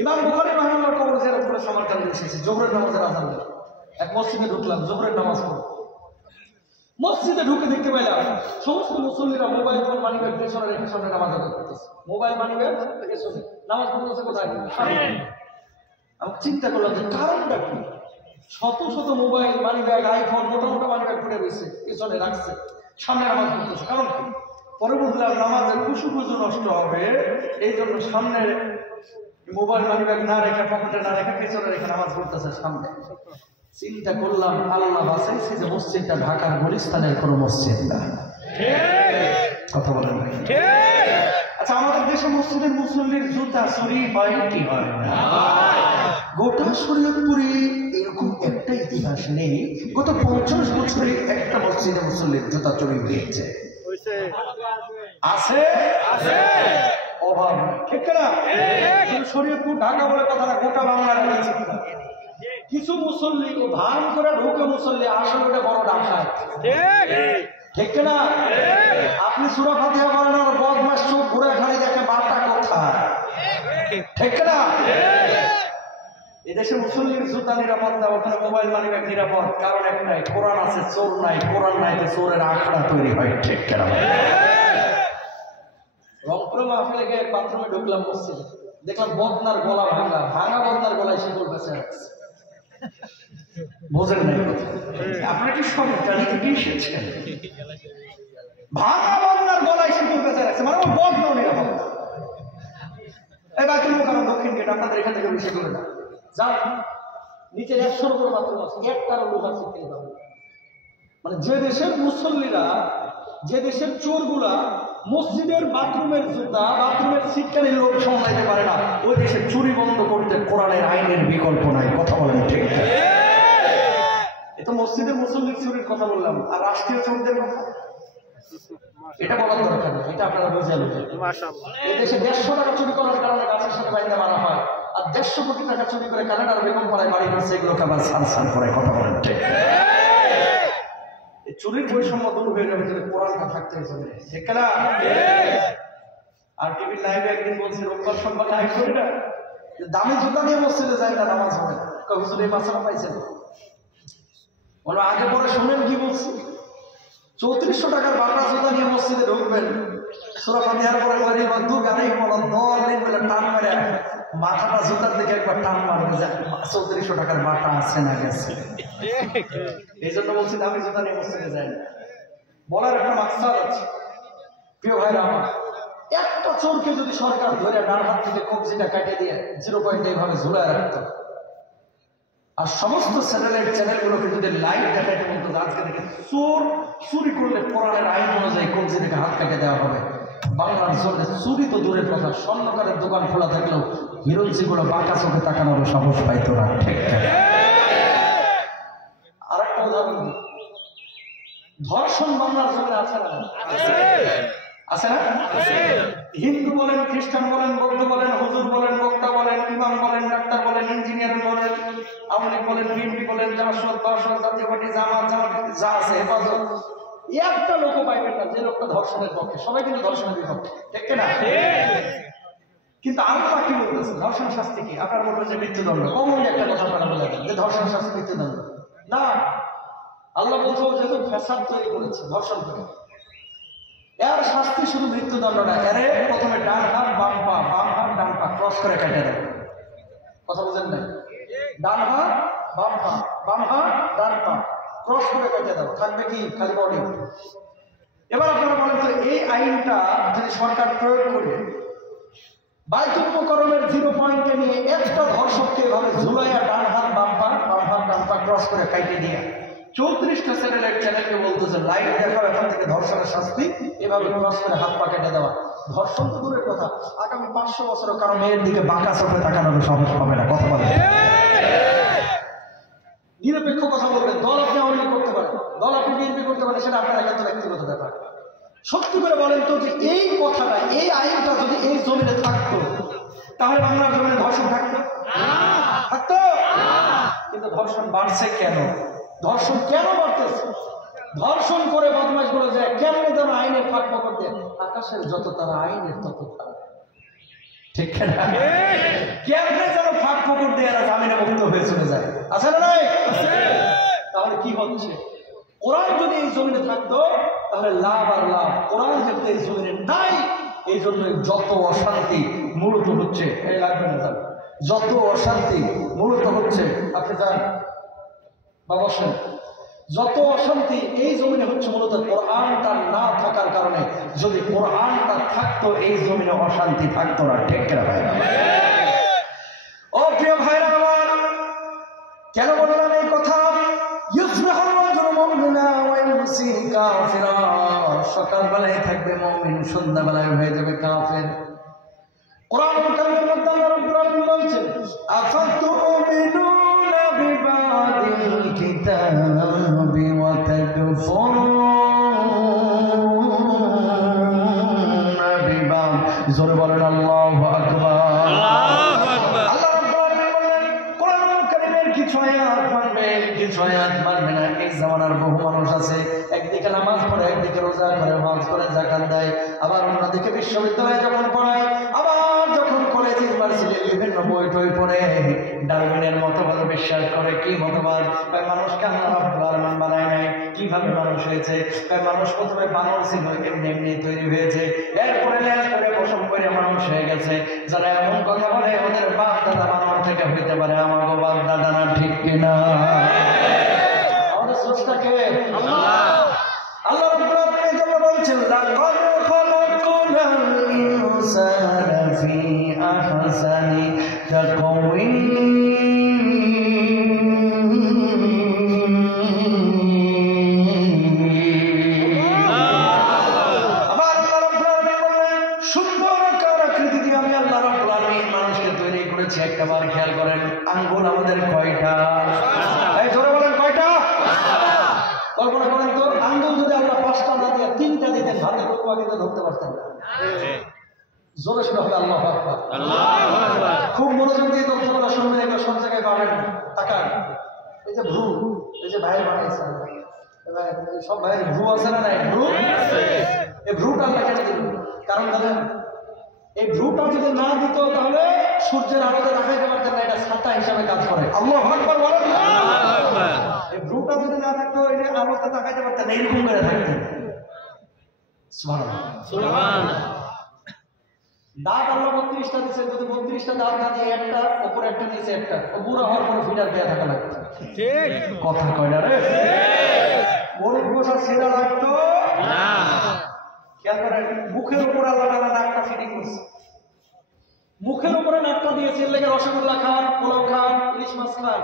ইমাম বুখারী রাহিমাহুল্লাহ কবর জিয়ারত করে সমর্থন এসেছে, জোহরের নামাজের আযান দিল। এক মসজিদে ঢুকলাম, জোহরের নামাজ পড়ব। মসজিদে ঢুকে দেখতে পেলাম সমস্ত মুসল্লিরা মোবাইল ফোন মানিব্যাগ পেছনে রেখে সামনে নামাজ আদায় করতেছে। মোবাইল মানিব্যাগ পেছনে, নামাজ পড়তেছে কোথায়? আমি চিন্তা করলাম যে কারণটা কি? শত শত মোবাইল মানিব্যাগ, আইফোন, মোটা মোটা মানিব্যাগ পড়ে রয়েছে, পেছনে রাখছে, সামনে নামাজ পড়তেছে। কারণ কি? পরে বুঝলাম নামাজের খুশু নষ্ট হবে, এই জন্য সামনে মোবাইল মানিব্যাগ না রেখে, পকেটে না রেখে, পেছনে রেখে নামাজ পড়তেছে সামনে। চিন্তা করলাম, আল্লাহ বাঁচাইছে যে মসজিদটা ঢাকার গুলিস্তানের কোনো মসজিদ না। কথা বলেন ভাই? আচ্ছা, আমাদের দেশে মসজিদের মুসল্লির জুতা চুরি হয় কি হয় না? গোটা শরীয়তপুরে এরকম একটা ইতিহাস নেই গত 50 বছরে একটা মসজিদে মুসল্লির জুতা চুরি হয়েছে। আছে আছে অভাব, ঠিক না? শরীয়তপুর ঢাকা বলে কথা না, গোটা বাংলার কিছু মুসল্লি ভান করে ঢুকে মুসল্লি, আসলে ওটা বড় ডাকাত, ঠিক না? আপনি সূরা ফাতিহা পড়েন আর বদমাশ চোখ ঘুরে খালি দেখে বাটা কোথায়, ঠিক না? এদেশে মুসল্লির জুতা নিরাপদ না, ওখানে মোবাইল মানিব্যাগ নিরাপদ। কারণ একটাই, কোরআন আছে, চোর নাই। কোরআন নাই তো চোরের আখড়া তৈরি হয়, ঠিক না? রংপুরে মাহফিলে গিয়ে বাথরুমে ঢুকলাম মসজিদে, দেখলাম বদনার গলা ভাঙা, ভাঙা বদনার গলায় শিকল বেঁচে আছে। বোঝেন নাই কথা? আপনারা কি সব ইতালি থেকে এসেছেন? ভাঙা বদনার গলায় শিকল বেঁচে রাখছে, মানে ও বদনাও নিরাপদ। এই বাথরুম কারণ দক্ষিণ গেট, আপনাদের এখান থেকে বেশি করে না যাও, নিচে 100 করে বাথরুম আছে, একটারও লোক আছে কিনে যাবে। মানে যে দেশের মুসল্লিরা, যে দেশের চোরগুলা মসজিদের বাথরুমের জুতা, বাথরুমের সিটকানি লোক সামলাইতে পারে না, ওই দেশে চুরি বন্ধ করতে কোরআনের আইনের বিকল্প নাই। কথা বলেন ঠিক? এটা মসজিদের মুসল্লির চুরির কথা বললাম, আর রাষ্ট্রীয় চোরদের কথা এটা বলার দরকার নেই, এটা আপনারা বুঝে নেবেন। এই দেশে 150 টাকা চুরি করার কারণে গাছের সাথে বাইন্দা মারা হয়, আর 150 কোটি টাকা চুরি করে কানাডার বেগম পাড়ায় বাড়ি করছে, এগুলোকে আবার সান করে। কথা বলেন ঠিক? চুরির বৈষম্য দূর হয়ে যাবে যদি কোরআনটা থাকতে হবে, ঠিক না? আর টিভির লাইভে একদিন বলছে রোববার সোমবার লাইভ করি না, দামি জুতা নিয়ে মসজিদে যায় না, নামাজ হবে না। হুজুর এই মাসালা পাইছেন, বলো আগে পরে শুনেন কি বলছি। 3400 টাকার বাটা জুতা নিয়ে মসজিদে ঢুকবেন, সূরা ফাতিহার পরে গরিব বন্ধু গানেই বলো দলিন বলে টান মারে মাথাটা জুতার দিকে একবার টান মারবে, 3400 টাকার বাটা আছে না গেছে। এই জন্য বলছি দামি জুতা নিয়ে মসজিদে যায় না। বলার একটা মাকসাদ আছে প্রিয় ভাইরা আমার, একটা চোরকে যদি সরকার ধরে ডান হাত থেকে কবজিটা কাটিয়ে দিয়ে 0 পয়েন্ট এইভাবে ঝুলায় রাখতো, আর সমস্ত চ্যানেলগুলোকে যদি লাইভ দেখাইতে বলতো আজকে থেকে চোর চুরি করলে কোরআনের আইন অনুযায়ী কবজি থেকে হাত কেটে দেওয়া হবে, বাংলার জন্য চুরি তো দূরের কথা, স্বর্ণকারের দোকান খোলা থাকলেও হিরোইনগুলো বাঁকা চোখে তাকানোর সাহস পাইতো না। ঠিক আর একটা উদাহরণ দিই, ধর্ষণ বাংলার জন্য আছে না? আছে না? হিন্দু বলেন, খ্রিস্টান বলেন, বৌদ্ধ বলেন, হুজুর বলেন, বক্তা বলেন, ইমাম বলেন, ডাক্তার বলেন, ইঞ্জিনিয়ার বলেন, আওয়ামী লীগ বলেন, বিএনপি বলেন, জাসদ বাসদ জাতীয় পার্টি জামাত যা আছে হেফাজত, একটা লোকও পাইবেন না যে লোকটা ধর্ষণের পক্ষে। সবাই কিন্তু ধর্ষণের বিপক্ষে, ঠিক না? কিন্তু আল্লাহ কি বলতেছে ধর্ষণ শাস্তি কি? আপনার বলবেন যে মৃত্যুদণ্ড। কমনলি একটা কথা আপনারা বলে দেন যে ধর্ষণ শাস্তি মৃত্যুদণ্ড না। আল্লাহ বলছে যেহেতু ফ্যাসাদ তৈরি করেছে ধর্ষণ করে, এর শাস্তি শুধু মৃত্যুদণ্ড না, এর প্রথমে ডান হাত বাম পা, বাম হাত ডান পা ক্রস করে কেটে দেয়। কথা বুঝেন না? ডান হাত বাম পা, বাম হাত ডান পা ক্রস করে কেটে দাও, থাকবে কি খালি বডি। এবার আপনারা বলেন তো এই আইনটা যদি সরকার প্রয়োগ করে বাইতুল মুকাররমের 0 পয়েন্টে নিয়ে একটা ধর্ষককে এভাবে ঝুলাইয়া ডান হাত বাম পা, বাম হাত ডান পা ক্রস করে কাটে দিয়ে 34টা চ্যানেলকে বলতেছে লাইভ দেখাও এখান থেকে ধর্ষণের শাস্তি, এভাবে ক্রস করে হাত পা কেটে দেওয়া। ধর্ষণ তো দূরের কথা, আগামী 500 বছরও কারণ মেয়ের দিকে বাঁকা চোখে তাকানোর সাহস পাবে না। কথা বলে নিরপেক্ষ কথা বলবেন, দল আপনি আওয়ামী লীগ করতে পারেন, দল আপনি বিএনপি করতে পারেন, সেটা আপনার একান্ত ব্যক্তিগত ব্যাপার। সত্যি করে বলেন তো যে এই কথাটা, এই আইনটা যদি এই জমিনে থাকতো তাহলে বাংলার জমিনে ধর্ষণ থাকতো? থাকতো। কিন্তু ধর্ষণ বাড়ছে কেন? ধর্ষণ কেন বাড়তেছে? ধর্ষণ করে বদমাশ গুলো যায় কেমনে যেন আইনের ফাঁক ফকর দেয়, আকাশের যত তারা আইনের তত তারা। ঠিক না? কেমনে যেন ফাঁক ফকর দিয়ে এরা জামিনে মুক্ত হয়ে চলে যায়। আছে না নাই? তাহলে কি হচ্ছে? কোরআন যদি এই জমিনে থাকতো তাহলে লাভ আর লাভ। কোরআন যেহেতু এই জমিনে নাই, এই জন্য যত অশান্তি মূলত হচ্ছে, এই লাগবে না তার, যত অশান্তি মূলত হচ্ছে, আপনি যান বা বসেন, যত অশান্তি এই জমিনে হচ্ছে মূলত কোরআনটা না থাকার কারণে। যদি কোরআনটা থাকতো এই জমিনে অশান্তি থাকতো না। ঠিক না ভাই? ও প্রিয় ভাইরা আমার, কেন বললাম এই কথা? সকালবেলায় থাকবে মুমিন, সন্ধ্যাবেলায় হয়ে যাবে কাফের। কোরআন কারীমের মধ্যে আল্লাহ রাব্বুল আলামিন বলছেন আফাতুমিনুনা বিবাদিল কিতাবি ওয়া তাকফুরুনা বিবাদ। জোরে বলেন আল্লাহু আকবার। আল্লাহ রাব্বুল আলামিন বলেন কোরআন কারীমের কিছু আয়াত মানবে, কিছু আয়াত মানবে না। এই জামানার বহু মানুষ আছে একদিকে নামাজ পড়ে, একদিকে রোজা করে, হজ করে, যাকাত দেয়, আবার অন্যদিকে বিশ্ববিদ্যালয়ে যখন পড়ায়, আবার যখন কলেজ ইউনিভার্সিটির বিভিন্ন বই টই পড়ে ডারউইনের মতবাদ বিশ্বাস করে। কি মতবাদ? মানুষকে আল্লাহ রাব্বুল আলামিন বানায় নাই, কিভাবে মানুষ হয়েছে? মানুষ প্রথমে বানর ছিল, এমনি এমনি তৈরি হয়েছে, এরপরে ল্যাস করে পশম করে মানুষ হয়ে গেছে। যারা এমন কথা বলে ওদের বাপ দাদা বানর থেকে হইতে পারে, আমারও বাপ দাদা না। ঠিক কিনা? আমাদের স্রষ্টাকে আল্লাহ। আল্লাহ রাব্বুল আলামিন জন্য বলছেন লাকাদ খালাকনাল ইনসানা ফি আহসানি তাকওয়িম। আবার আল্লাহ রাব্বুল আলামিন বললেন সুন্দর আকৃতি দিয়ে আমি আল্লাহ রাব্বুল আলামিন মানুষকে তৈরি করেছি। একবার খেয়াল করেন, আঙ্গুল আমাদের কয়টা? এই ধরে বলেন কয়টা? কল্পনা করেন তো, আঙ্গুল যদি আল্লাহ 5টা না দিয়ে 3টা দিতেন, হাতে টুকরা কিন্তু ধরতে পারতেন না। জোরে শুনে হবে আল্লাহু আকবার। খুব মনোযোগ দিয়ে তথ্যগুলো শুনবেন, এগুলো সব জায়গায় পাবেন না। তাকান, এই যে ভ্রু, এই যে ভাইয়ের বানাইছে, সব ভাইয়ের ভ্রু আছে না নাই? ভ্রু, এই ভ্রুটা আল্লাহ কেটে দিল। কারণ জানেন? এই ভ্রুটা যদি না দিত তাহলে সূর্যের আলোতে দেখাইতে পারতেন না, এটা ছাতা হিসাবে কাজ করে। আল্লাহু আকবার বলেন। এই ভ্রুটা যদি না থাকতো এটা আলোতে দেখাইতে পারতেন না, এরকম করে থাকতেন। সুবহানাল্লাহ সুবহানাল্লাহ। দাঁত আল্লাহ 32টা দিয়েছে, যদি 32টা দাঁত না দিয়ে একটা উপরে একটা নিচে একটা, ও বুড়া হওয়ার পরে ফিটার পেয়ে থাকা লাগতো। ঠিক কথা কয় না রে? গরুর গোশা ছেঁড়া লাগতো না। খেয়াল করেন, মুখের উপর আল্লাহ তাআলা নাকটা ফিটিং করছে। মুখের উপরে নাকটা দিয়েছে, লেগে রসগোল্লা খান, পোলাও খান, ইলিশ মাছ খান।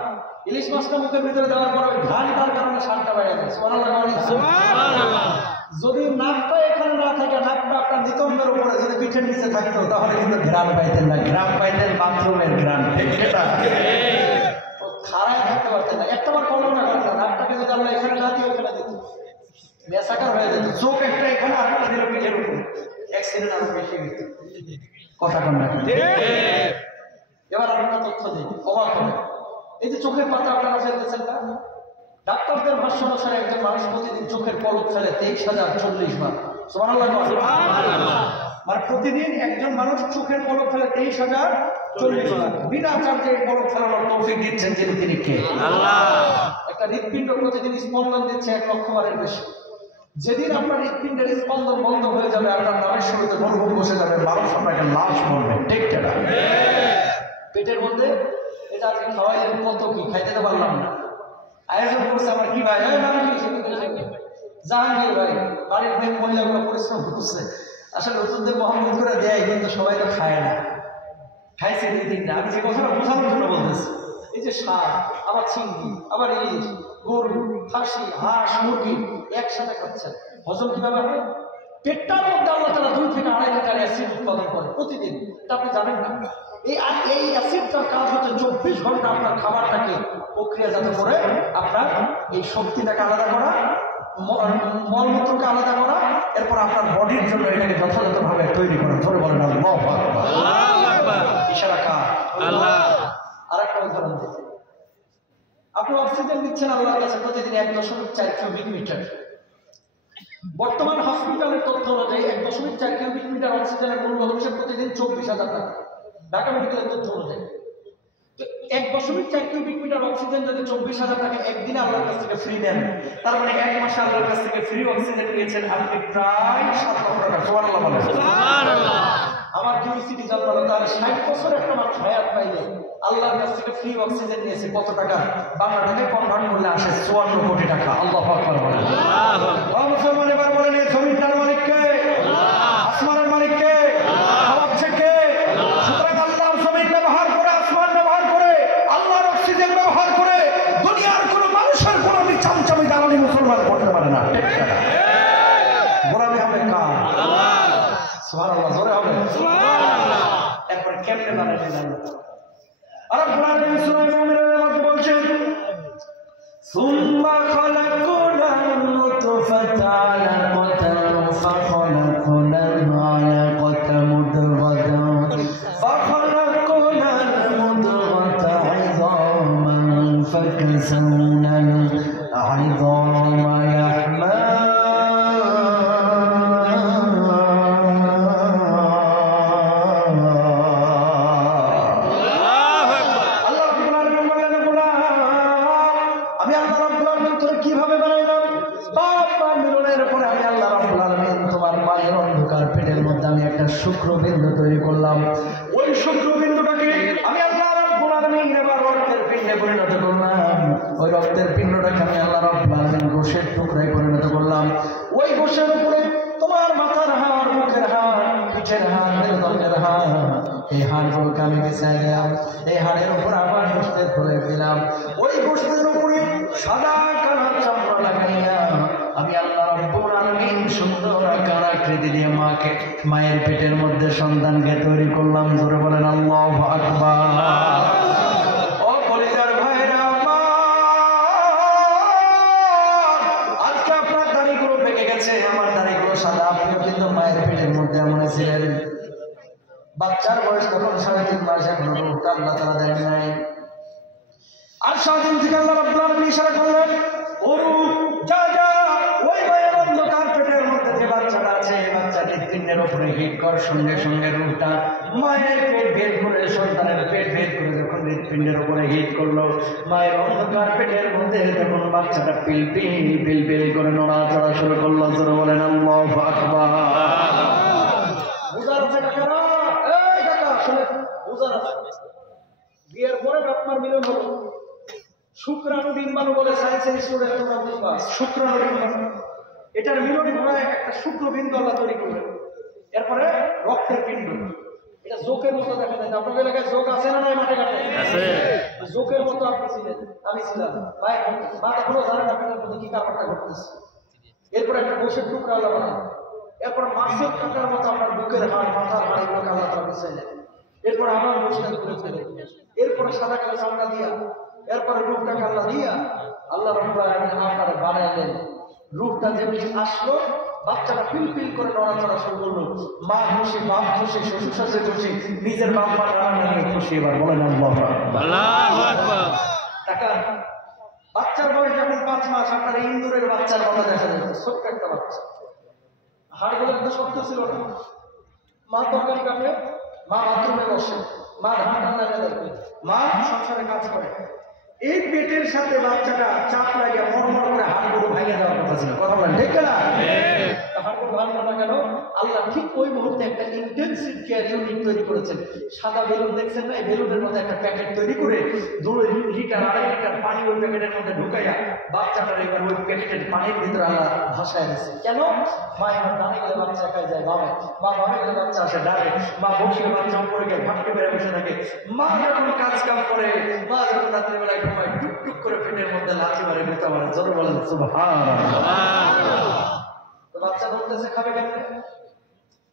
ইলিশ মাছটা মুখের ভিতরে দেওয়ার পরে ঘ্রাণটার কারণে শানটা বেড়ে যায়। সুবহানাল্লাহ। যদি নাকটা এখানে না থাকে, নাকটা আপনার নিতম্বের উপরে যদি পিঠের নিচে থাকতো তাহলে কিন্তু ঘ্রাণ পাইতেন না, ঘ্রাণ পাইতেন বাথরুমের ঘ্রাণ। খাড়ায় থাকতে পারতেন না। একটাবার কল্পনা করেন না, নাকটাকে যদি আল্লাহ এখানে না দিয়ে ওখানে দিত, মেসাকার হয়ে যেত। চোখ একটা এখানে, আরেকটা দিল পিঠের উপরে, অ্যাক্সিডেন্ট আরো বেশি হইত। কথা কন না? এবার আরেকটা তথ্য দিই, অবাক হবে। এই যে চোখের পাতা আপনারা ফেলতেছেন না, ডাক্তারদের ভাষ্য অনুসারে একজন মানুষ প্রতিদিন চোখের পলক ফেলে 23,040 বার। সুবহানাল্লাহ। মানে প্রতিদিন একজন মানুষ চোখের পলক ফেলে 23,040 বার। বিনা চার্জে পলক ফেলানোর তৌফিক দিচ্ছেন যিনি, তিনি কে? আল্লাহ। একটা হৃৎপিণ্ড প্রতিদিন স্পন্দন দিচ্ছে 1 লক্ষ বারের বেশি। যেদিন আপনার হৃৎপিণ্ডের স্পন্দন বন্ধ হয়ে যাবে, আপনার নামের শুরুতে মরহুম বসে যাবে, মানুষ আপনাকে লাশ বলবে। ঠিক না? পেটের মধ্যে এটা আপনি খাওয়াইলেন, কত কি খাইতে তো পারলাম না, আয়োজন করছে আমার কি ভাই, জাহাঙ্গীর ভাই, বাড়ির ভাই, মহিলাগুলো পরিশ্রম করছে। আসলে নতুনদের মহম্মদ করে দেয়, কিন্তু সবাই তো খায় না। খাইছে 2-3টা। আমি যে কথাটা বোঝানোর জন্য বলতেছি, এই যে শাক, আবার চিংড়ি, আবার ইলিশ, গরু, খাসি, হাঁস, মুরগি একসাথে খাচ্ছেন, হজম কিভাবে হয়? পেটটার মধ্যে আল্লাহ তাআলা 2 থেকে 2.5 লিটার অ্যাসিড উৎপাদন করে প্রতিদিন। এটা আপনি জানেন না? এই অ্যাসিডটার কাজ হচ্ছে 24 ঘন্টা আপনার খাবারটাকে প্রক্রিয়াজাত করে আপনার এই শক্তিটাকে আলাদা করা, মলমূত্রকে আলাদা করা, এরপর আপনার বডির জন্য এটাকে যথাযথভাবে তৈরি করা। ধরে বলেন আল্লাহু আকবার। ইশারা কার? আল্লাহ। আরেকটা উদাহরণ দিই, আপনি অক্সিজেন দিচ্ছেন আল্লাহর কাছে প্রতিদিন 1.4 কিউবিক মিটার। বর্তমান হসপিটালের তথ্য অনুযায়ী 1.4 কিউবিক মিটার অক্সিজেনের মূল্য হচ্ছে প্রতিদিন 24,000 টাকা, ঢাকা মেডিকেলের তথ্য অনুযায়ী। তো 1.4 কিউবিক মিটার অক্সিজেন যদি 24,000 টাকা একদিনে আল্লাহর কাছ থেকে ফ্রি নেন, তার মানে 1 মাসে আল্লাহর কাছ থেকে ফ্রি অক্সিজেন নিয়েছেন আপনি প্রায় 7 লক্ষ টাকা। সুবহানাল্লাহ বলেন। সুবহানাল্লাহ। আমার কিউরিসিটি জানলো, তাহলে 60 বছর একটা মানুষ হায়াত পাইলে আল্লাহর কাছ থেকে ফ্রি অক্সিজেন নিয়েছে কত টাকা? বাংলা টাকায় কনভার্ট করলে আসে 54 কোটি টাকা। আল্লাহু আকবার বলেন। আল্লাহ। মুসলমান এবার বলেন, এই জমিটার মালিক কে? আসমানের মালিক কে? খাওয়াচ্ছে কে? সুতরাং আল্লাহর জমিন ব্যবহার করে, আসমান ব্যবহার করে, আল্লাহর অক্সিজেন ব্যবহার করে দুনিয়ার কোনো মানুষের গোলামি, চামচামি, দালালি মুসলমান করতে পারে না। ঠিক না? গোলামি হবে কার? আল্লাহ। সুবহানাল্লাহ। জোরে হবে সুবহানাল্লাহ। এরপর কেমনে বানাইলেন আল্লাহ? রব্বুল আলামিন সূরা মুমিনের মধ্যে বলছেন, সুম্মা খালাকনাল নুতফাতা আলাকাতান ফাখালাকনাল আলাকাতা মুদগাতান ফাখালাকনাল মুদগাতা ইযামান ফাকাসাওনাল ইযামা লাহমা শুক্রবিন্দু তৈরি করলাম। ওই শুক্রবিন্দুটাকে আমি আল্লাহ রাব্বুল আলামিন এবার রক্তের পিণ্ডে পরিণত করলাম। ওই রক্তের পিণ্ডটাকে আমি আল্লাহ রাব্বুল আলামিন গোশের টুকরায় পরিণত করলাম। ওই গোশের উপরে তোমার মাথার হাড়, মুখের হাড়, পিঠের হাড়, মেরুদণ্ডের হাড়, এই হাড়গুলোকে আমি বিছাই দিলাম। এই হাড়ের উপর আবার গোশতের প্রয়োগ দিলাম। ওই গোশতের উপরে সাদা কালো চামড়া লাগাইয়া আমি আল্লাহ রাব্বুল আলামিন সুন্দর আকার আকৃতি দিয়ে মায়ের পেটের মধ্যে সন্তানকে তৈরি করলাম। জোরে বলেন আল্লাহু আকবার। ও কলিজার ভাইরা আমার, আজকে আপনার দাড়িগুলো পেকে গেছে, আমার দাড়িগুলো সাদা। আপনিও কিন্তু মায়ের পেটের মধ্যে এমন ছিলেন। বাচ্চার বয়স তখন 3.5 মাস, এখনো রূপটা আল্লাহ তাআলা দেন নাই। আর 7 দিন থেকে আল্লাহ রাব্বুল আলামিন ইশারা করলেন, ও রূপ যা যা ওই মায়ের অন্ধকার পেটের মধ্যে যে বাচ্চাটা আছে, বাচ্চাটির পিণ্ডের ওপরে হিট কর, সঙ্গে সঙ্গে রুহটা মায়ের পেট ভেদ করে, সন্তানের পেট ভেদ করে যখন হৃৎপিণ্ডের উপরে হিট করলো, মায়ের অন্ধকার পেটের মধ্যে তখন বাচ্চাটা পিলপিল পিলপিল করে নড়াচড়া শুরু করলো। জোরে বলেন আল্লাহু আকবার। বুঝার আছে কাকারা? এই কাকা শুনে, বুঝার আছে। বিয়ের পরে আপনার মিলন হলো, শুক্রাণু ডিম্বাণু বলে সায়েন্সের স্টুডেন্ট তোমরা বুঝবা। শুক্রাণু ডিম্বাণু এটার মিলন ঘটায় একটা শুক্রবিন্দু আল্লাহ তৈরি করলেন। এরপরে রক্তের পিণ্ড, এটা জোকের মতো দেখা যায়। আপনার এলাকায় জোক আছে না নাই? মাঠে ঘাটে আছে। জোকের মতো আপনি ছিলেন, আমি ছিলাম। মা এখনো জানে না পেটের মধ্যে কি ব্যাপারটা ঘটতেছে। এরপর একটা গোশের টুকরা আল্লাহ বানায়। এরপর মাছের কাটার মতো আপনার বুকের হাড়, মাথার হাড় এগুলো আল্লাহ তাআলা বিছাইলেন। এরপর আবার গোশটা করে ফেলেন। এরপরে সাদা কালো চামড়া দিয়া, এরপরে রূপটাকে আল্লাহ দিয়া আল্লাহ রাব্বুল আলামিন আপনার বানাইলেন। রূপটা যেমনি আসলো, বাচ্চাটা পিলপিল করে নড়াচড়া শুরু করলো। মা খুশি, বাপ খুশি, শ্বশুর শাশুড়ি খুশি, নিজের বাপ মা রান্না নিয়ে খুশি। এবার বলেন আল্লাহু আকবার। টাকা বাচ্চার বয়স যখন 5 মাস, আপনার ইন্দুরের বাচ্চার মতো দেখা যাচ্ছে, ছোট্ট একটা বাচ্চা। হাড়গুলো একটু শক্ত ছিল না। মা তরকারি কাটে, মা বাথরুমে বসে, মা ধান টান্না দেয়, মা সংসারে কাজ করে। এই পেটের সাথে বাচ্চাটা চাপ লাগিয়ে মরমর করে হাড়গুলো ভাঙিয়ে দেওয়ার কথা ছিল। কথা বলেন ঠিক না? হাড়গুলো ভাঙলো না কেন? আল্লাহ ঠিক ওই মুহূর্তে একটা ইন্টেনসিভ কেয়ার ইউনিট তৈরি করেছেন। সাদা বেলুন দেখছেন না? এই বেলুনের মধ্যে একটা প্যাকেট তৈরি করে 2 লিটার 2.5 লিটার পানি ওই প্যাকেটের মধ্যে ঢুকাইয়া বাচ্চাটার এবার ওই প্যাকেটের পানির ভিতরে আল্লাহ ভাসায় দিচ্ছে। কেন? মা এবার ডানে গেলে বাচ্চা একাই যায় বামে, মা বামে গেলে বাচ্চা আসে ডানে, মা বসে বাচ্চা উপরে গিয়ে ফাটকে বেড়ে বসে থাকে। মা যখন কাজ কাম করে, মা যখন রাত্রিবেলায় ঘুমায়, টুকটুক করে পেটের মধ্যে লাথি মারে, বেতা মারে। জোরে বলেন সুবহানাল্লাহ। তো বাচ্চা বলতেছে খাবে কেমনে?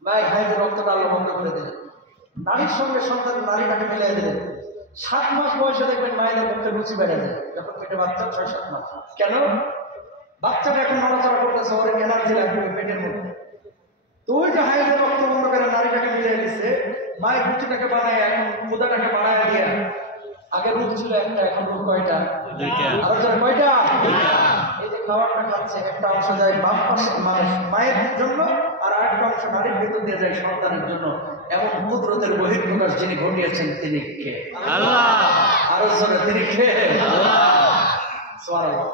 মায়ের হাইতে রক্ত ডাললো বন্ধ করে দিলেন। নারীর সঙ্গে সন্তান নারীটাকে মিলিয়ে দিলেন। 7 মাস বয়সে দেখবেন মায়েদের মুখে রুচি বেড়ে যায়, যখন পেটে বাচ্চা 6-7 মাস। কেন? বাচ্চাটা এখন নড়াচড়া করতেছে, ওর এনার্জি লাগবে পেটের মধ্যে। তো ওই যে হাইতে রক্ত বন্ধ করে নারীটাকে মিলিয়ে দিচ্ছে, মায়ের রুচিটাকে বানায়, এখন ক্ষুদাটাকে বানায় দিয়ে, আগে রূপ ছিল একটা, এখন রূপ কয়টা? 2টা। আর কয়টা? 2টা। এই যে খাবারটা খাচ্ছে, একটা অংশ যায় বাম পাশে মায়ের জন্য, আর আরেকটা অংশ নারীর ভিতর দিয়ে যায় সন্তানের জন্য। এমন কুদরতের বহিঃপ্রকাশ যিনি ঘটিয়েছেন তিনি কে? আল্লাহ। আরো জোরে তিনি কে? আল্লাহ। সুবহানাল্লাহ।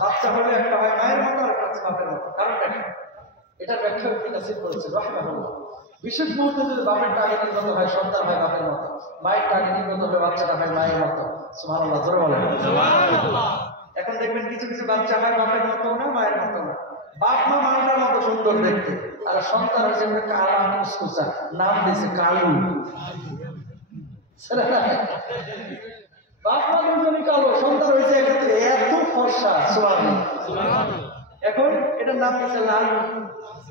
বাচ্চা হলে একটা হয় মায়ের মতো, আর একটা বাপের মতো। কারণটা কি? এটার ব্যাখ্যা ইবনে কাসির করেছে রাহিমাহুল্লাহ। বিশেষ মুহূর্তে যদি বাপের টাকে নির্গত হয়, সন্তান হয় বাপের মতো, মায়ের টাকে নির্গত হবে, বাচ্চাটা হয় মায়ের মতো। সুবহানাল্লাহ। জোরে বলেন সুবহানাল্লাহ। এখন দেখবেন কিছু কিছু বাচ্চা হয় বাপের মতো না, মায়ের মতো না। বাপ মা মানুষের মতো সুন্দর দেখতে, আর সন্তান হয়েছে কালা মুসকুচা, নাম দিয়েছে কালু। বাপ মা দুজনই কালো, সন্তান হয়েছে এত ফর্সা। সুবহানাল্লাহ। এখন এটার নাম দিয়েছে লালু।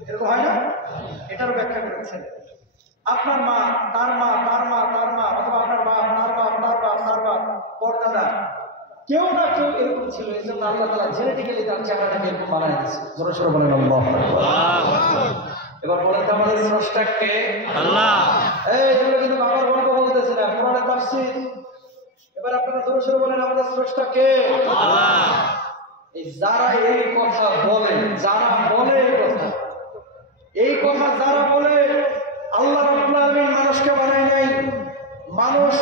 এরকম হয় না? এটার ব্যাখ্যা করেছেন আপনার মা, তার মা, তার মা, তার মা, অথবা আপনার বাপ, তার বাপ, তার বাপ, তার বাপ, পরদাদা, কেউ না কেউ এরকম ছিল। এই জন্য আল্লাহ তাআলা জেনেটিক্যালি তার চেহারাটাকে এরকম বানায় দিয়েছে। জোরে সোরে বলেন আল্লাহু আকবার। এবার বলেন তো আমাদের স্রষ্টা কে? আল্লাহ। এই এগুলো কিন্তু বাবার গল্প বলতেছে না, কোরআনের তাফসীর। এবার আপনারা জোরে সোরে বলেন আমাদের স্রষ্টা কে? আল্লাহ। এই যারা এই কথা বলে, যারা বলে এই কথা যারা বলে, আল্লাহ রাব্বুল আলামিন মানুষকে বানায় নাই। মানুষ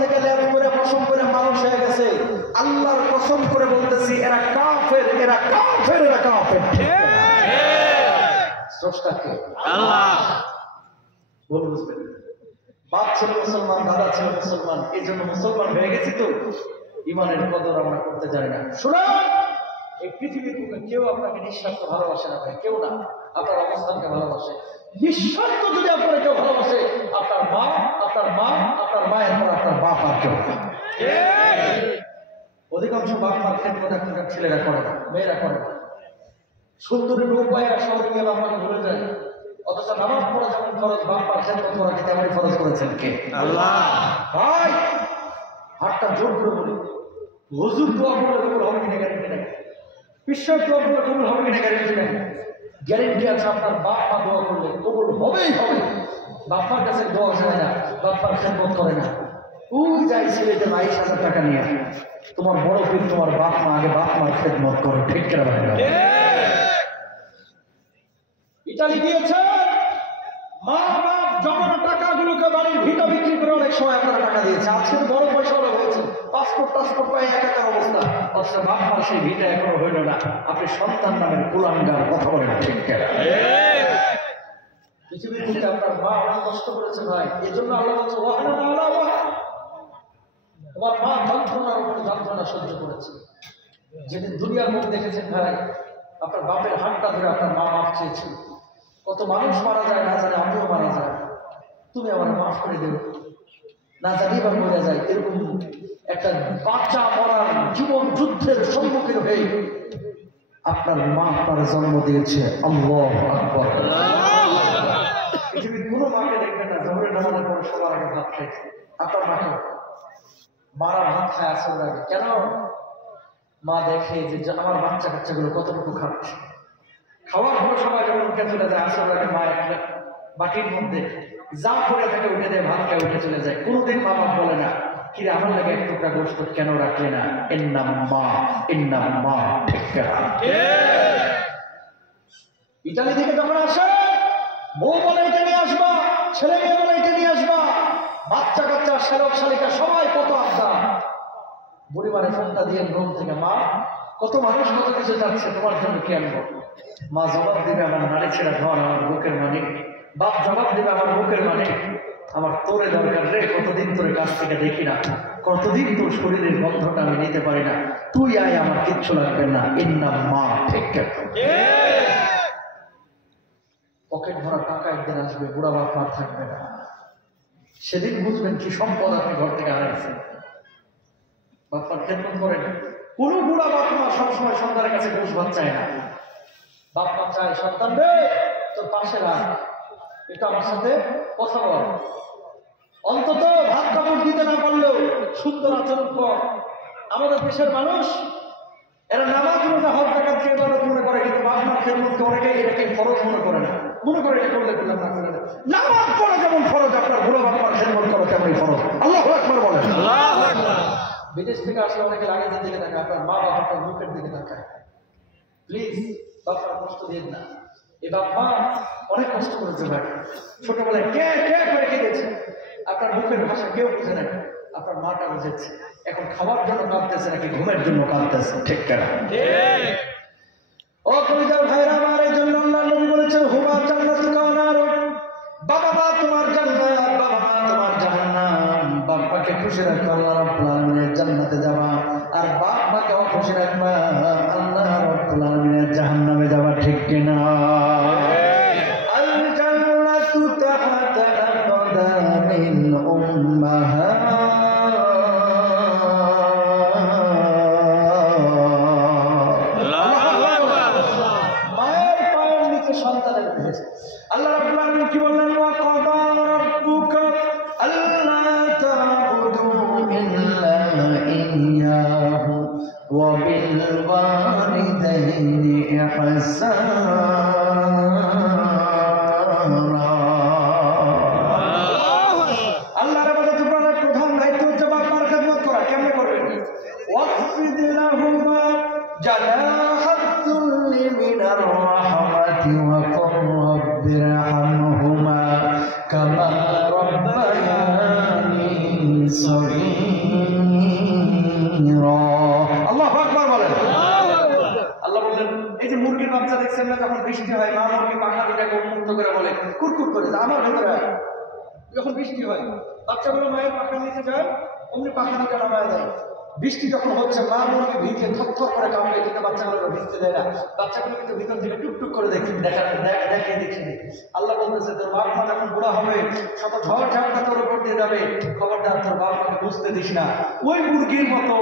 থেকে লেপ করে পশম করে মানুষ হয়ে গেছে। আল্লাহর কসম করে বলতেছি, এরা কাফের, এরা কাফের, এরা কাফের। স্রষ্টা কে? আল্লাহ। বলুন বুঝবেন। বাপ ছিল মুসলমান, দাদা ছিল মুসলমান, এই জন্য মুসলমান হয়ে গেছি, তো ইমানের কদর আমরা করতে জানি না। শুনুন, এই পৃথিবীর বুকে কেউ আপনাকে নিঃস্বার্থ ভালোবাসে না ভাই, কেউ না। আপনার অবস্থানকে ভালোবাসে। নিঃস্বার্থ যদি আপনার কেউ ভালোবাসে, আপনার মা, আপনার মা, আপনার মায়ের পর আপনার বাপ, আর কেউ না। অধিকাংশ বাপ মার খেদমত এখনকার ছেলেরা করে না, মেয়েরা করে না। সুন্দরী রূপ পায় আর শহরে গিয়ে বাপ মাকে ভুলে যায়। অথচ নামাজ পড়া যেমন ফরজ, বাপ মার খেদমত করাকে তেমনই ফরজ করেছেন কে? আল্লাহ। ভাই হাতটা জোর করে বলি, হুজুর দোয়া করলে কবুল হবে কিনা গ্যারেন্টি নাই। বিশ্বের দোয়া করলে কবুল হবে কিনা গ্যারেন্টি নাই। গ্যারেন্টি আছে আপনার বাপ মা দোয়া করলে কবুল হবেই হবে। বাপ্পার কাছে দোয়া যায় না, বাপ্পার খেদমত করে না। ওই যাই ছেলেটা 22,000 টাকা নিয়ে, তোমার বড় পীর তোমার বাপ মা, আগে বাপ মার খেদমত করো। ঠিক করে ইতালি গিয়েছে মা বাপ জমানো টাকাগুলোকে বাড়ির ভিটা বিক্রি করে অনেক সময় আপনারা টাকা দিয়েছে। আজকে তো বড় পয়সা হলো হয়েছে, পাসপোর্ট পাই একাকার অবস্থা। অথচ বাপ মার সেই ভিটা এখনো হইল না, আপনি সন্তান নামের কুলাঙ্গার কথা বলেন ঠিক কেনা? পৃথিবীর বুকে আপনার মা অনেক কষ্ট করেছে ভাই, এই জন্য আল্লাহ বলছে ওয়াহানা আলা ওয়াহা। তোমার মা যন্ত্রণার উপর যন্ত্রণা সহ্য করেছে। যেদিন দুনিয়ার মুখ দেখেছেন ভাই, আপনার বাপের হাতটা ধরে আপনার মা মাফ চেয়েছিল। কত মানুষ মারা যায় না জানে, আমিও মারা যায়, তুমি আমার মাফ করে দেবে না জানি বা মরে যায়। এরকম একটা বাচ্চা মরার জীবন যুদ্ধের সম্মুখীন হয়ে আপনার মা আপনার জন্ম দিয়েছে। আল্লাহু আকবার। পৃথিবীর কোনো মাকে দেখবেন না জোহরের নামাজের পর সবার আগে ভাত খাইছে। আপনার মাকে মারা ভাত খায় আসর আগে। কেন? মা দেখে যে আমার বাচ্চা কাচ্চাগুলো কতটুকু খাচ্ছে। খাওয়ার পর সবাই যখন উঠে চলে যায় আসর আগে মা একটা বাটির মধ্যে যা পড়ে থাকে উঠে দেয়, ভাত খায় উঠে চলে যায়। কোনোদিন মা বাপ বলে না কিরে আমার লাগে এক টুকরা গোস্ত কেন রাখলে না? এর নাম মা। ঠিক না? ইতালি থেকে যখন আসে বউ বলে এটা নিয়ে আসবা, ছেলে মেয়ে বলে এটা নিয়ে আসবা, বাচ্চা কাচ্চা শালক শালিকা সবাই কত আশা। পরিবারের ফোনটা দিয়ে রুম থেকে মা কত মানুষ কত কিছু যাচ্ছে, তোমার জন্য কি আনবো? মা জবাব দিবে আমার নারী ছেড়া ধর আমার বুকের মানে। বাপ জবাব দিবে আমার বুকের মানে আমার তোরে দরকার রে, কতদিন তোরে কাছ থেকে দেখি না, কতদিন তোর শরীরের গন্ধটা আমি নিতে পারি না, তুই আয় আমার কিচ্ছু লাগবে না। এর নাম মা। ঠিক পকেট ভরা টাকা একদিন আসবে, বুড়া বাপ আর থাকবে না। সেদিন বুঝবেন কি সম্পদ আপনি ঘর থেকে হারাইছেন। বাপ্পার খেদমত করেন। কোন বুড়া বাপ মা সবসময় সন্তানের কাছে ঘুষ ভাত চায় না। বাপ মা চায় সন্তান রে তোর পাশে রাখ, এটা আমার সাথে কথা বল, অন্তত ভাত কাপড় দিতে না পারলেও সুন্দর আচরণ কর। আমাদের দেশের মানুষ এরা নামাজ রোজা হজ জাকাতকে ইবাদত মনে করে, কিন্তু বাপ মার খেদমতকে অনেকে এটাকে ফরজ মনে করে না। মনে করে এটা করলে করলাম, না করলে নামাজ পড়া যেমন ফরজ, আপনার বুড়া বাপ মার খেদমত করা তেমনই ফরজ। আল্লাহু আকবার বলেন। বিদেশ থেকে আসলে অনেকে লাগেজের দিকে তাকায়, আপনার মা বাবা আপনার মুখের দিকে তাকায়। প্লিজ বাপরা কষ্ট দিন না। এ বাপ মা অনেক কষ্ট করেছে ভাই, ছোটবেলায় কে করে কেঁদেছে, আপনার মুখের ভাষা কেউ বুঝে না, আপনার মাটা বুঝেছে। এখন খাবার জন্য কাঁদতেছে নাকি ঘুমের জন্য কাঁদতেছে? ঠিক কেনা? ও কবিতার ভাইরা আমার, এই জন্য আল্লাহ নবী বলেছেন হুমা জান্নাতুকা ওয়া নারুক। বাবা মা তোমার জান্নাত, বাবা মা তোমার জাহান্নাম। বাপ্পাকে খুশি রাখবা, আল্লাহ রাব্বুল আলামিনের জান্নাতে যাবা, আর বাপ মাকে খুশি রাখবা, আল্লাহ রাব্বুল আলামিনের জাহান্নামে যাবা। ঠিক কিনা? আল জান্নাতু তাহতা আকদামিল উম্মাহাত। সন্তানের হয়েছে। আল্লাহ রাব্বুল আলামিন কি বললেন? ওয়া কাদা রাব্বুকা আল্লা তা'বুদু ইল্লা ইয়্যাহু ওয়া বিল ওয়ালিদাইনি ইহসানা। আল্লাহর ইবাদত করার প্রধান দায়িত্ব হচ্ছে বাপ মার খেদমত করা। কেমনে করবেন? ওয়াখফিদ লাহুমা জানাহাদ যুল্লি মিনার রাহমাতি ওয়া কুর রাব্বিরহামহুমা কামা রাব্বায়ানি সগীরা। আল্লাহু আকবার বলেন। আল্লাহ বললেন এই যে মুরগির বাচ্চা দেখছেন না, যখন বৃষ্টি হয় মা মুরগি পাখা দুটাকে উন্মুক্ত করে বলে কুরকুর করে আমার ভেতরে আয়। যখন বৃষ্টি হয় বাচ্চাগুলো মায়ের পাখার নিচে যায়, অমনি পাখা দুটা নামায় দেয়। বৃষ্টি যখন হচ্ছে মা মুরগি ভিজে থরথর করে কাঁপে, কিন্তু বাচ্চাগুলো ভিজতে দেয় না। বাচ্চাগুলো কিন্তু ভিতর থেকে টুকটুক করে দেখে। আল্লাহ বলতেছে তোর বাপ মা যখন বুড়া হবে, শত ঝড় ঝাপটা তোর উপর দিয়ে যাবে, খবরদার তোর বাপ মাকে বুঝতে দিস না। ওই মুরগির মতো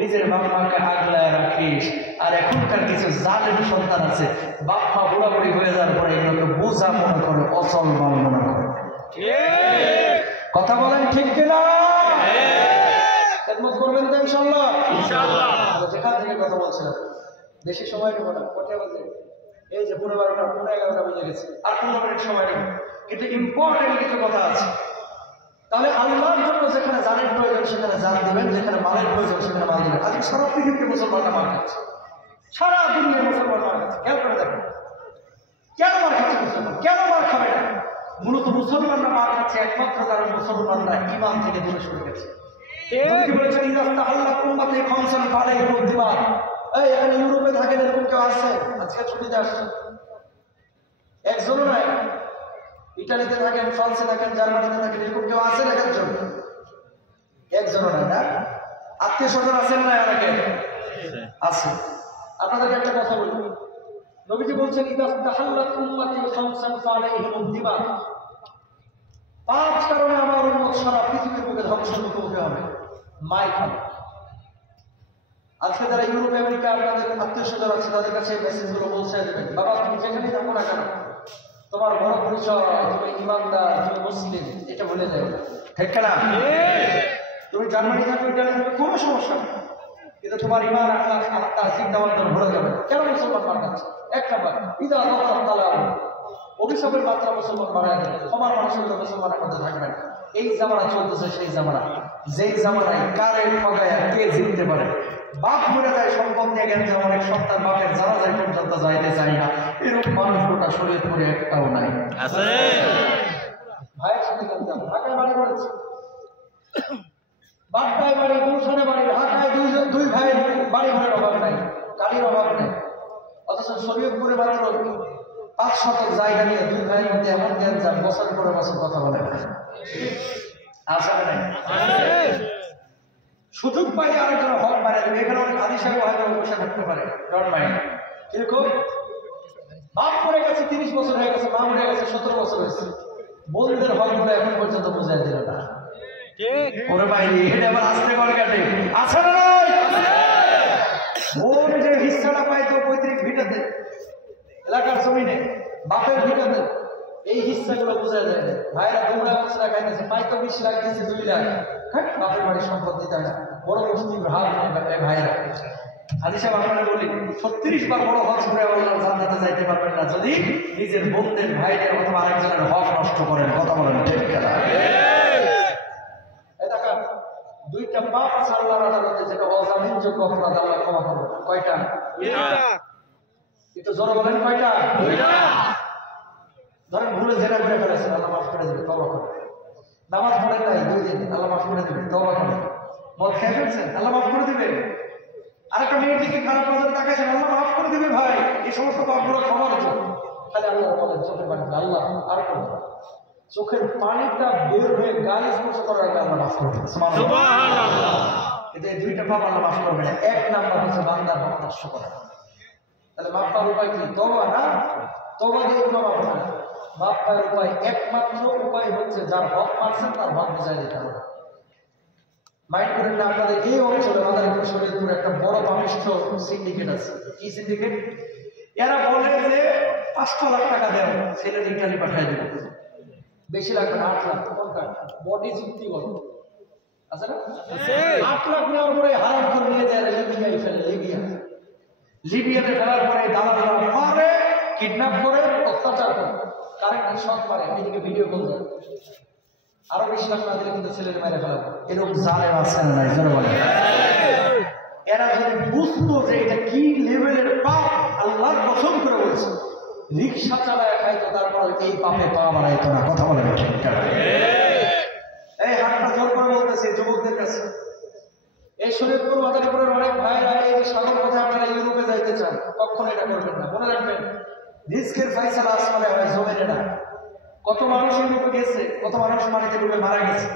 নিজের বাপ মাকে আগলায় রাখিস। আর এখনকার কিছু জালেম সন্তান আছে, বাপ মা বুড়া বুড়ি হয়ে যাওয়ার পরে এগুলোকে বোঝা মনে করে, অচল মাল মনে করে। কথা বলেন ঠিক কিনা? খেদমত করবেন তো ইনশাআল্লাহ? ইনশাআল্লাহ। যেখান থেকে কথা বলছিলাম বেশি সময় নেব না, কটা বাজে? এই যে 12টা 11টা বেজে গেছে, আর 15 মিনিট সময় নেব, কিন্তু ইম্পর্টেন্ট কিছু কথা আছে। তাহলে আল্লাহর জন্য যেখানে জানের প্রয়োজন সেখানে জান দিবেন, যেখানে মালের প্রয়োজন সেখানে মাল দিবেন। আজকে সারা পৃথিবীতে মুসলমানরা মার খাচ্ছে, সারা দুনিয়ার মুসলমান মার খাচ্ছে। খেয়াল করে দেখেন কেন মার খাচ্ছে মুসলমান, কেন মার খাবে না? মূলত মুসলমানরা মার খাচ্ছে একমাত্র কারণ মুসলমানরা ইমান থেকে দূরে সরে গেছে। নবীজি বলেছেন ইদাস্তা আল্লাহ উম্মতে খামসান ফালাইহিম উদ্দিবাত। এই এখানে ইউরোপে থাকেন এরকম কেউ আছে? আজকে ছুটিতে আসছে একজনও নাই। ইটালিতে থাকেন, ফ্রান্সে থাকেন, জার্মানিতে থাকেন, এরকম কেউ আছে না একজন? একজনও নাই না? আত্মীয় স্বজন আছেন না অনেকে? আছে। আপনাদেরকে একটা কথা বলি, নবীজি বলছেন ইদাস্তা আল্লাহ উম্মতে খামসান ফালাইহিম উদ্দিবাত। 5 কারণে আমার উম্মত সারা পৃথিবীর বুকে ধ্বংসের মুখোমুখি হবে। মাই খাবে। আজকে যারা ইউরোপ আমেরিকা আপনাদের আত্মীয় স্বজন আছে তাদের কাছে মেসেজ গুলো পৌঁছে দেবেন, বাবা তুমি যেখানেই থাকো না কেন তোমার বড় পরিচয় তুমি ইমানদার, তুমি মুসলিম, এটা বলে দেয় ঠিক না? তুমি জার্মানি থাকো, ইটালি থাকো, কোনো সমস্যা নেই, কিন্তু তোমার ইমান তার চিন্তা ভাবনা ভরে যাবে। কেন মুসলমান মার খাচ্ছে? এক নাম্বার ইদা আল্লাহ তাআলা অভিশাপের মাত্রা মুসলমান বাড়ায় দেবে, ক্ষমার মানুষগুলো মুসলমানের মধ্যে থাকবে না। এই জামানা চলতেছে সেই জামানা, যেই জামানায় কারে ঠগায় কে জিততে পারে। বাপ মরে যায় সম্পদ নিয়ে গেছে, অনেক সন্তান বাপের জানাজায় পর্যন্ত যাইতে চায় না, এরকম মানুষ গোটা শরীর করে একটাও নাই। ভাইয়ের সাথে গেলাম, ঢাকায় বাড়ি করেছে, বাড্ডায় বাড়ি, গুলশানে বাড়ি, ঢাকায় দুই ভাই বাড়ি ঘরের অভাব নাই, গাড়ির অভাব নেই, অথচ শরীয়তপুরে মাত্র 5 শতক জায়গা নিয়ে 2 ভাইয়ের মধ্যে এমন জ্ঞান যান বছর পরে বছর কথা বলে না। আসলে নাই সুযোগ পাইলে আরেকজন হক মারা দেবে। এখানে অনেক হাদিস সাহেব হয়তো বসে থাকতে পারে, ডন্ট মাইন্ড। কিরকম? বাপ মরে গেছে 30 বছর হয়ে গেছে, মা মরে গেছে 17 বছর হয়েছে, বোনদের হকগুলো এখন পর্যন্ত বুঝাই দিল না। ওরে ভাই এটা আবার আসতে কল কাটে আছে না নাই? বোন যে হিস্সাটা পাইতো পৈতৃক ভিটাতে, এলাকার জমিনে বাপের ভিটাতে, এই হিস্সাগুলো বোঝা যায় না। ভাইরা তোমরা বছরা খাইতেছে, পাইতো 20 লাখ দিয়েছে 2 লাখ, হ্যাঁ বাপের বাড়ির সম্পদ দিতে হয় না, বড় মুসলিম ভাব ভাইরা। হাদিস সাহেব আপনারা বলি 36 বার বড় হজ করে আল্লাহর জান্নাতে যাইতে পারবেন না যদি নিজের বোনদের ভাইদের অথবা আরেকজনের হক নষ্ট করেন। কথা বলেন ঠিক কিনা? এই দেখেন 2টা পাপ আছে আল্লাহর আদালতে, যেটা অজামিনযোগ্য অপরাধ, আল্লাহ ক্ষমা করবে না। কয়টা? একটু জোরে বলেন কয়টা? ধরেন ভুলে জেনা করে ফেলেছেন, আল্লাহ মাফ করে দেবে, তওবা করে। নামাজ পড়েন নাই 2 দিন, আল্লাহ মাফ করে দেবে, তওবা করে। মদ খেয়ে ফেলছেন, আল্লাহ মাফ করে দেবে। আরেকটা মেয়ের দিকে খারাপ নজরে তাকাইছেন, আল্লাহ মাফ করে দেবে। ভাই এই সমস্ত পাপগুলো ক্ষমার জন্য খালি আল্লাহ বলেন চোখের পানি, আল্লাহ আর করবে না। চোখের পানিটা বের হয়ে গায়ে স্পর্শ করার আগে আল্লাহ মাফ করে দেবে, সুবহানাল্লাহ। কিন্তু এই 2টা পাপ আল্লাহ মাফ করবে না। 1 নাম্বার হচ্ছে বান্দার হক নষ্ট করা। তাহলে মাফ পাওয়ার উপায় কি? তওবা না? তওবা দিয়ে কোনো মাফ না। মাফ পাওয়ার উপায় একমাত্র উপায় হচ্ছে যার হক মারছেন তার হক বুঝাই দিতে হবে। মাইন্ড করেন না, আপনাদের এই অঞ্চলে মাদারীপুর শরীয়তপুরে একটা বড় পাপিষ্ঠ সিন্ডিকেট আছে। কি সিন্ডিকেট? এরা বলে যে 5 লাখ টাকা দেন, ছেলে ইটালি পাঠাই দেবে, বেশি লাগবে না, 8 লাখ। কোনটা? বডি চুক্তি বলো আছে না? 8 লাখ নেওয়ার পরে হারাম করে নিয়ে যায় লিবিয়ায় ফেলে। লিবিয়াতে ফেলার পরে দালালরা মারে, কিডন্যাপ করে, অত্যাচার করে, কারেন্ট শক মারে, এদিকে ভিডিও কল দেয়, আরো 20 লাখ না দিলে কিন্তু ছেলের মেরে ফেলা। এরকম জালেম আছে না নাই? জোরে বলে। এরা যদি বুঝতো যে এটা কি লেভেলের পাপ, আল্লাহর কসম করে বলছে, রিক্সা চালায় খাইতো, তারপর এই পাপে পা বাড়াইতো না। কথা বলে ঠিক না? এই হাতটা জোর করে বলতেছে যুবকদের কাছে, এই শরীয়তপুর মাদারীপুরের অনেক ভাইরা এই যে সাগর পথে আপনারা ইউরোপে যাইতে চান, কখনো এটা করবেন না। মনে রাখবেন রিস্কের ফাইসালা আসমানে হয়, জমিনে না। কত মানুষ ইউরোপে গেছে, কত মানুষ পানিতে ডুবে মারা গেছে।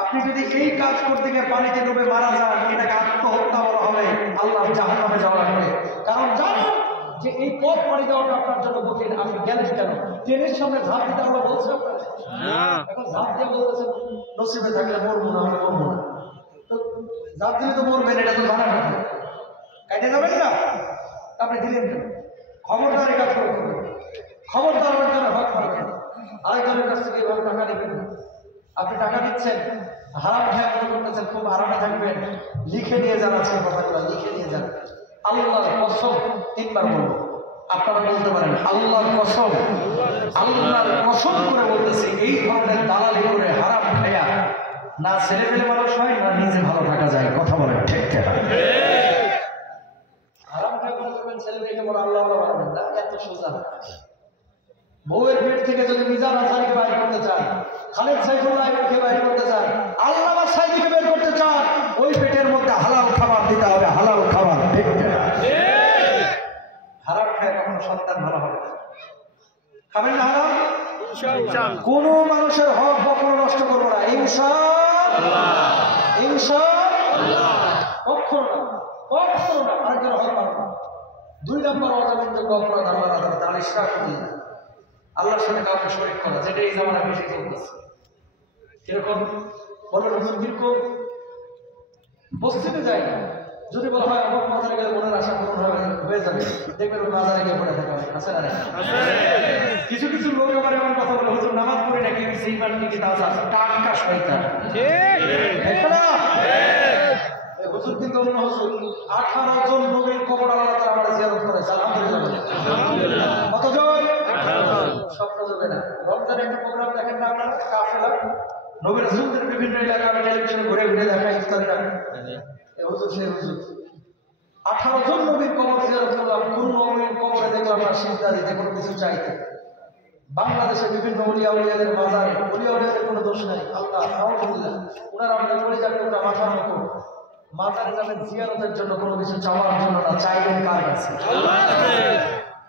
আপনি যদি এই কাজ করতে গিয়ে পানিতে ডুবে মারা যান, এটাকে আত্মহত্যা বলা হবে, আল্লাহ জাহান্নামে যাওয়া লাগবে। কারণ জানেন যে এই পথ পাড়ি দেওয়াটা আপনার জন্য কঠিন। আপনি গেলেন কেন? ট্রেনের সামনে ঝাঁপ দিতে আমরা বলছি আপনার, এখন ঝাঁপ দিয়ে বলতেছেন নসিবে থাকলে মরবো না, আমরা মরবো না। তো ঝাঁপ দিলে তো মরবেন, এটা তো জানা কথা, কাটে যাবেন না। আপনি দিলেন কেন? খবরদার কাজ করে করবেন, খবরদার আমার জন্য হক পাবেন। আরেকজনের কাছ থেকে এভাবে টাকা নেবেন না। আপনি টাকা দিচ্ছেন, হারাম খেয়ে মনে করতেছেন খুব আরামে থাকবেন, লিখে নিয়ে যান, আজকে কথাগুলো লিখে নিয়ে যান। আল্লাহর কসম 3 বার বলবো, আপনারা বলতে পারেন আল্লাহর কসম, আল্লাহর কসম করে বলতেছি, এই ধরনের দালালি করে হারাম খায়া না ছেলে পেলে মানুষ হয়, না নিজে ভালো থাকা যায়। কথা বলেন ঠিক কিনা? হারাম খায় মনে করবেন ছেলে মেয়েকে বড় আল্লাহ বানাবেন না, এত সোজা। বউয়ের পেট থেকে যদি মিজান আনসারীকে বাইর করতে চান, খালেদ সাইফুল্লাহকে বাইর করতে চান, আল্লামা সাইদিকে বের করতে চান, ওই পেটের মধ্যে হালাল খাবার দিতে হবে, হালাল খাবার। ঠিক না? হারাম খায় কখনো সন্তান ভালো হবে না। খাবেন না হারাম? কোন মানুষের হক কখনো নষ্ট করবো না, ইনশাআল্লাহ। ইনশাআল্লাহ কখনো না, কখনো না। আরেকজন হক মানব না। 2 নম্বর অজামিনযোগ্য অপরাধ আল্লাহর আদালতে ইশরাক বিল্লাহ, আল্লাহর সাথে কাউকে শরীক করা, যেটা এই জামানায় বেশি চলতেছে। কিরকম বলেন হুজুর? কিরকম? বস্তিতে যায় না, যদি বলা হয় অমুক মাজারে গেলে মনের আশা পূরণ হয়ে যাবে, দেখবেন ওই মাজারে গিয়ে পড়ে থাকা আছে না? কিছু কিছু লোক আবার এমন কথা বলে, হুজুর নামাজ পড়ি না, কিন্তু সেই মান কি তাজা আছে, টাটকা শয়তান। হুজুর কিন্তু অন্য হুজুর 18 জন নবীর কবর আল্লাহ তাআলা আমাদের জিয়ারত করেছে, আলহামদুলিল্লাহ। কতজন? স্বপ্ন যাবে না। রমজানের একটা প্রোগ্রাম দেখেন না আপনারা, কাফেলা নবী রাসূলদের বিভিন্ন এলাকা আমি টেলিভিশনে ঘুরে ঘুরে দেখাই, ইফতারিরা হুজুর সেই হুজুর 18 জন নবীর কবর জিয়ারত করলাম, কোন নবীর কবরে দেখলাম না সিজদা দিতে, কোনো কিছু চাইতে। বাংলাদেশে বিভিন্ন ওলিয়া উলিয়াদের মাজার, ওলিয়া উলিয়াদের কোনো দোষ নাই, আল্লাহ আলহামদুলিল্লাহ, ওনারা আমাদের পরিচার করতে মাথার মতো মাজারে যাবেন জিয়ারতের জন্য, কোনো কিছু চাওয়ার জন্য না, চাইবেন কার কাছে? আল্লাহর কাছে।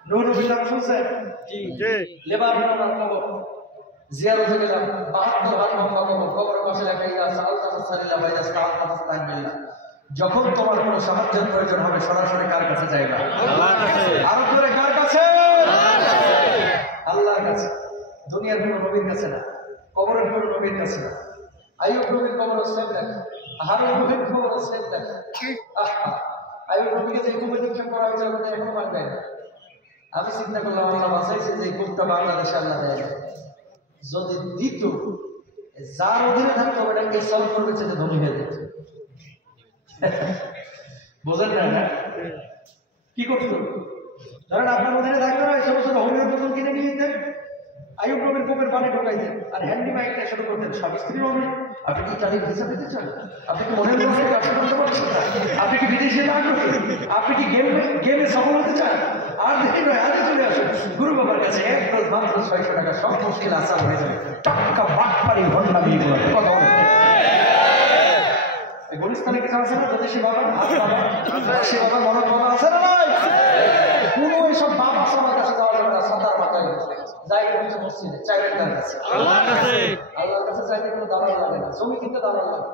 নূর নবী নাম শুনছেন? জি। লেবাননের কবর জিয়ারতে গেলাম, 72 হাত লম্বা কবর, কবরের পাশে লেখা আছে আল্লাহুসাল্লাল্লাহু আলাইহি ওয়াসাল্লাম, যখন তোমার কোনো সাহায্যের প্রয়োজন হবে সরাসরি কার কাছে যাইবা? আল্লাহর কাছে। আরো করে কার কাছে? আল্লাহর কাছে। দুনিয়ার কোনো নবীর কাছে না, কবরের কোনো নবীর কাছে না। আইয়ুব নবীর কবরও সেম লেখা, হারুন নবীর কবরও সেম লেখা। আইয়ুব নবীকে যে কুমে নিক্ষেপ করা হয়েছে ওটা এখনো মানবে না। আমি চিন্তা করলাম, আল্লাহ বাঁচাইছে যে কূপটা বাংলাদেশে আল্লাহ দেয়, যদি দিত যার অধীনে থাকতো ওটা এই সলভ করবে, সেটা ধনী হয়ে যেত। বোঝেন না? কি করতো? ধরেন আপনার অধীনে থাকতো না, ছোট ছোট হোমিওর বোতল কিনে নিয়ে যেতেন, আইয়ুব নবীর কূপের পানি ঢোকাইতেন, আর হ্যান্ডি মাইকটা শুরু করতেন, স্বামী স্ত্রী হবে, আপনি কি ইতালির ভিসা পেতে চান? আপনি কি মনের মধ্যে ব্যবসা করতে পারছেন না? আপনি কি বিদেশে না করবেন? আপনি কি গেমে সফল হতে চান? আর দেখি নয়, আজকে চলে আসুন গুরু বাবার কাছে, এক ডোজ মাত্র 600 টাকা, সব মুশকিল আসান হয়ে যাবে। টাকা বাটপারি ঘন্টা বিয়ে করে কথা বলে গুলিস্তানে কিছু আছে না? দেশি বাবা, দেশি বাবা, মনের বাবা আছে না? কোনো এইসব বাপ আছে আমার কাছে যাওয়া যাবে না, সাঁতার মাথায় যাই করছে মসজিদে, চাইবেন কার কাছে? আল্লাহর কাছে। আল্লাহর কাছে চাইতে কোনো দালাল লাগে না, জমি কিনতে দালাল লাগে,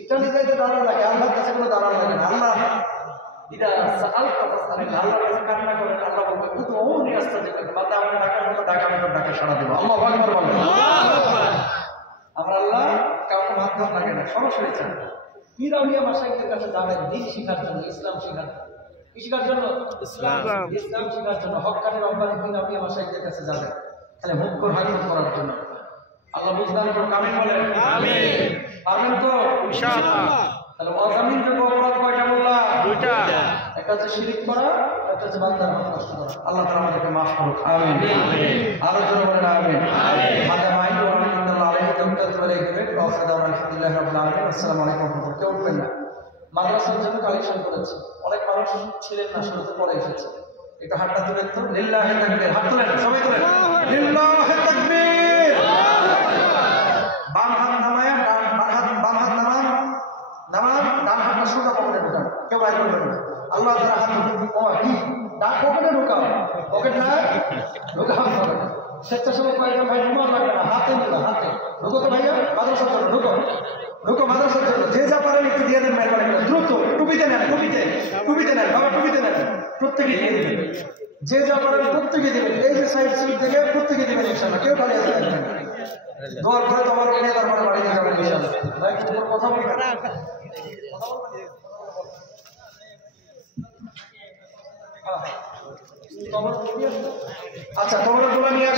ইটালি যাইতে দালাল লাগে, আল্লাহর কাছে কোনো দালাল লাগে না। আল্লাহ ইদা সাআলতা ফাসআলিল, আল্লাহর কাছে কান্না করেন, আল্লাহ বলবে উদউনি আস্তাজিব লাকুম, বান্দা আপনি ডাকার মতো ডাকা, আমি তো ডাকা সাড়া দেব। আল্লাহু আকবার বলেন। আমরা আল্লাহ কাউকে মাধ্যম লাগে না, সরাসরি চান। পীর-আউলিয়া মাশায়েখদের কাছে যাবেন দ্বীন শিখার জন্য, ইসলাম শিখার জন্য। কি শিখার জন্য? ইসলাম শিখার জন্য। হক্কানি রব্বানি পীর-আউলিয়া মাশায়েখদের কাছে যাবেন খালি মুখর হাকিম করার জন্য। আল্লাহ বুঝদান করুন, আমিন বলেন। আমিন। পারবেন তো? ইনশাআল্লাহ। তাহলে অজামিনযোগ্য অপরাধ কয়টা বললাম? 2টা। একটা হচ্ছে শিরিক করা, একটা হচ্ছে বান্দার হক নষ্ট করা। আল্লাহ তাআলা আমাদেরকে মাফ করুন, আমিন। আরো জোরে বলেন আমিন। হাদা মাইক ওয়া আলহামদুলিল্লাহ আলাইহি তাওয়াক্কালতু ওয়া ইলাইহি উনীব। ওয়া সালামু আলহামদুলিল্লাহি রাব্বিল আলামিন। আসসালামু আলাইকুম ওয়া রাহমাতুল্লাহ। কেউ উঠবেন না, মাদ্রাসার জন্য কালেকশন করেছে, অনেক মানুষ ছিলেন না, শুরুতে পরে এসেছে। একটু হাতটা তুলেন তো, লিল্লাহি তাকবীর, হাত তুলেন, সবাই তুলেন, লিল্লাহি তাকবীর। বাম হাত নামায়া, বাম হাত নামান, ডান হাতটা সোজা পকেটে ঢোকান, কেউ বাইর করবেন না। আল্লাহ তাআলা হাত কি ডান পকেটে ঢোকাও, পকেট না ঢোকাও পকেটে। স্বেচ্ছাসেবক কয়েকজন ভাই রুমাল লাগবে না, হাতে নিল, হাতে ঢুকো তো ভাইয়া, মাদ্রাসার জন্য ঢুকো, ঢুকো মাদ্রাসার জন্য, যে যা পারেন একটু দিয়ে দেন, মেহরবানি করে দ্রুত। টুপিতে নেন, টুপিতে নেন বাবা, টুপিতে নেন, প্রত্যেকে দিয়ে দেবেন, যে যা পারেন প্রত্যেকে দেবেন। এই যে সাইড সিট থেকে প্রত্যেকে দেবেন ইনশাআল্লাহ, কেউ খালি আসবেন না। দোয়া করে তোমার নিয়ে তারপরে বাড়ি নিয়ে যাবেন ইনশাআল্লাহ। ভাই তোমার কথা বলবেন না, আচ্ছা তোমরা নিয়ে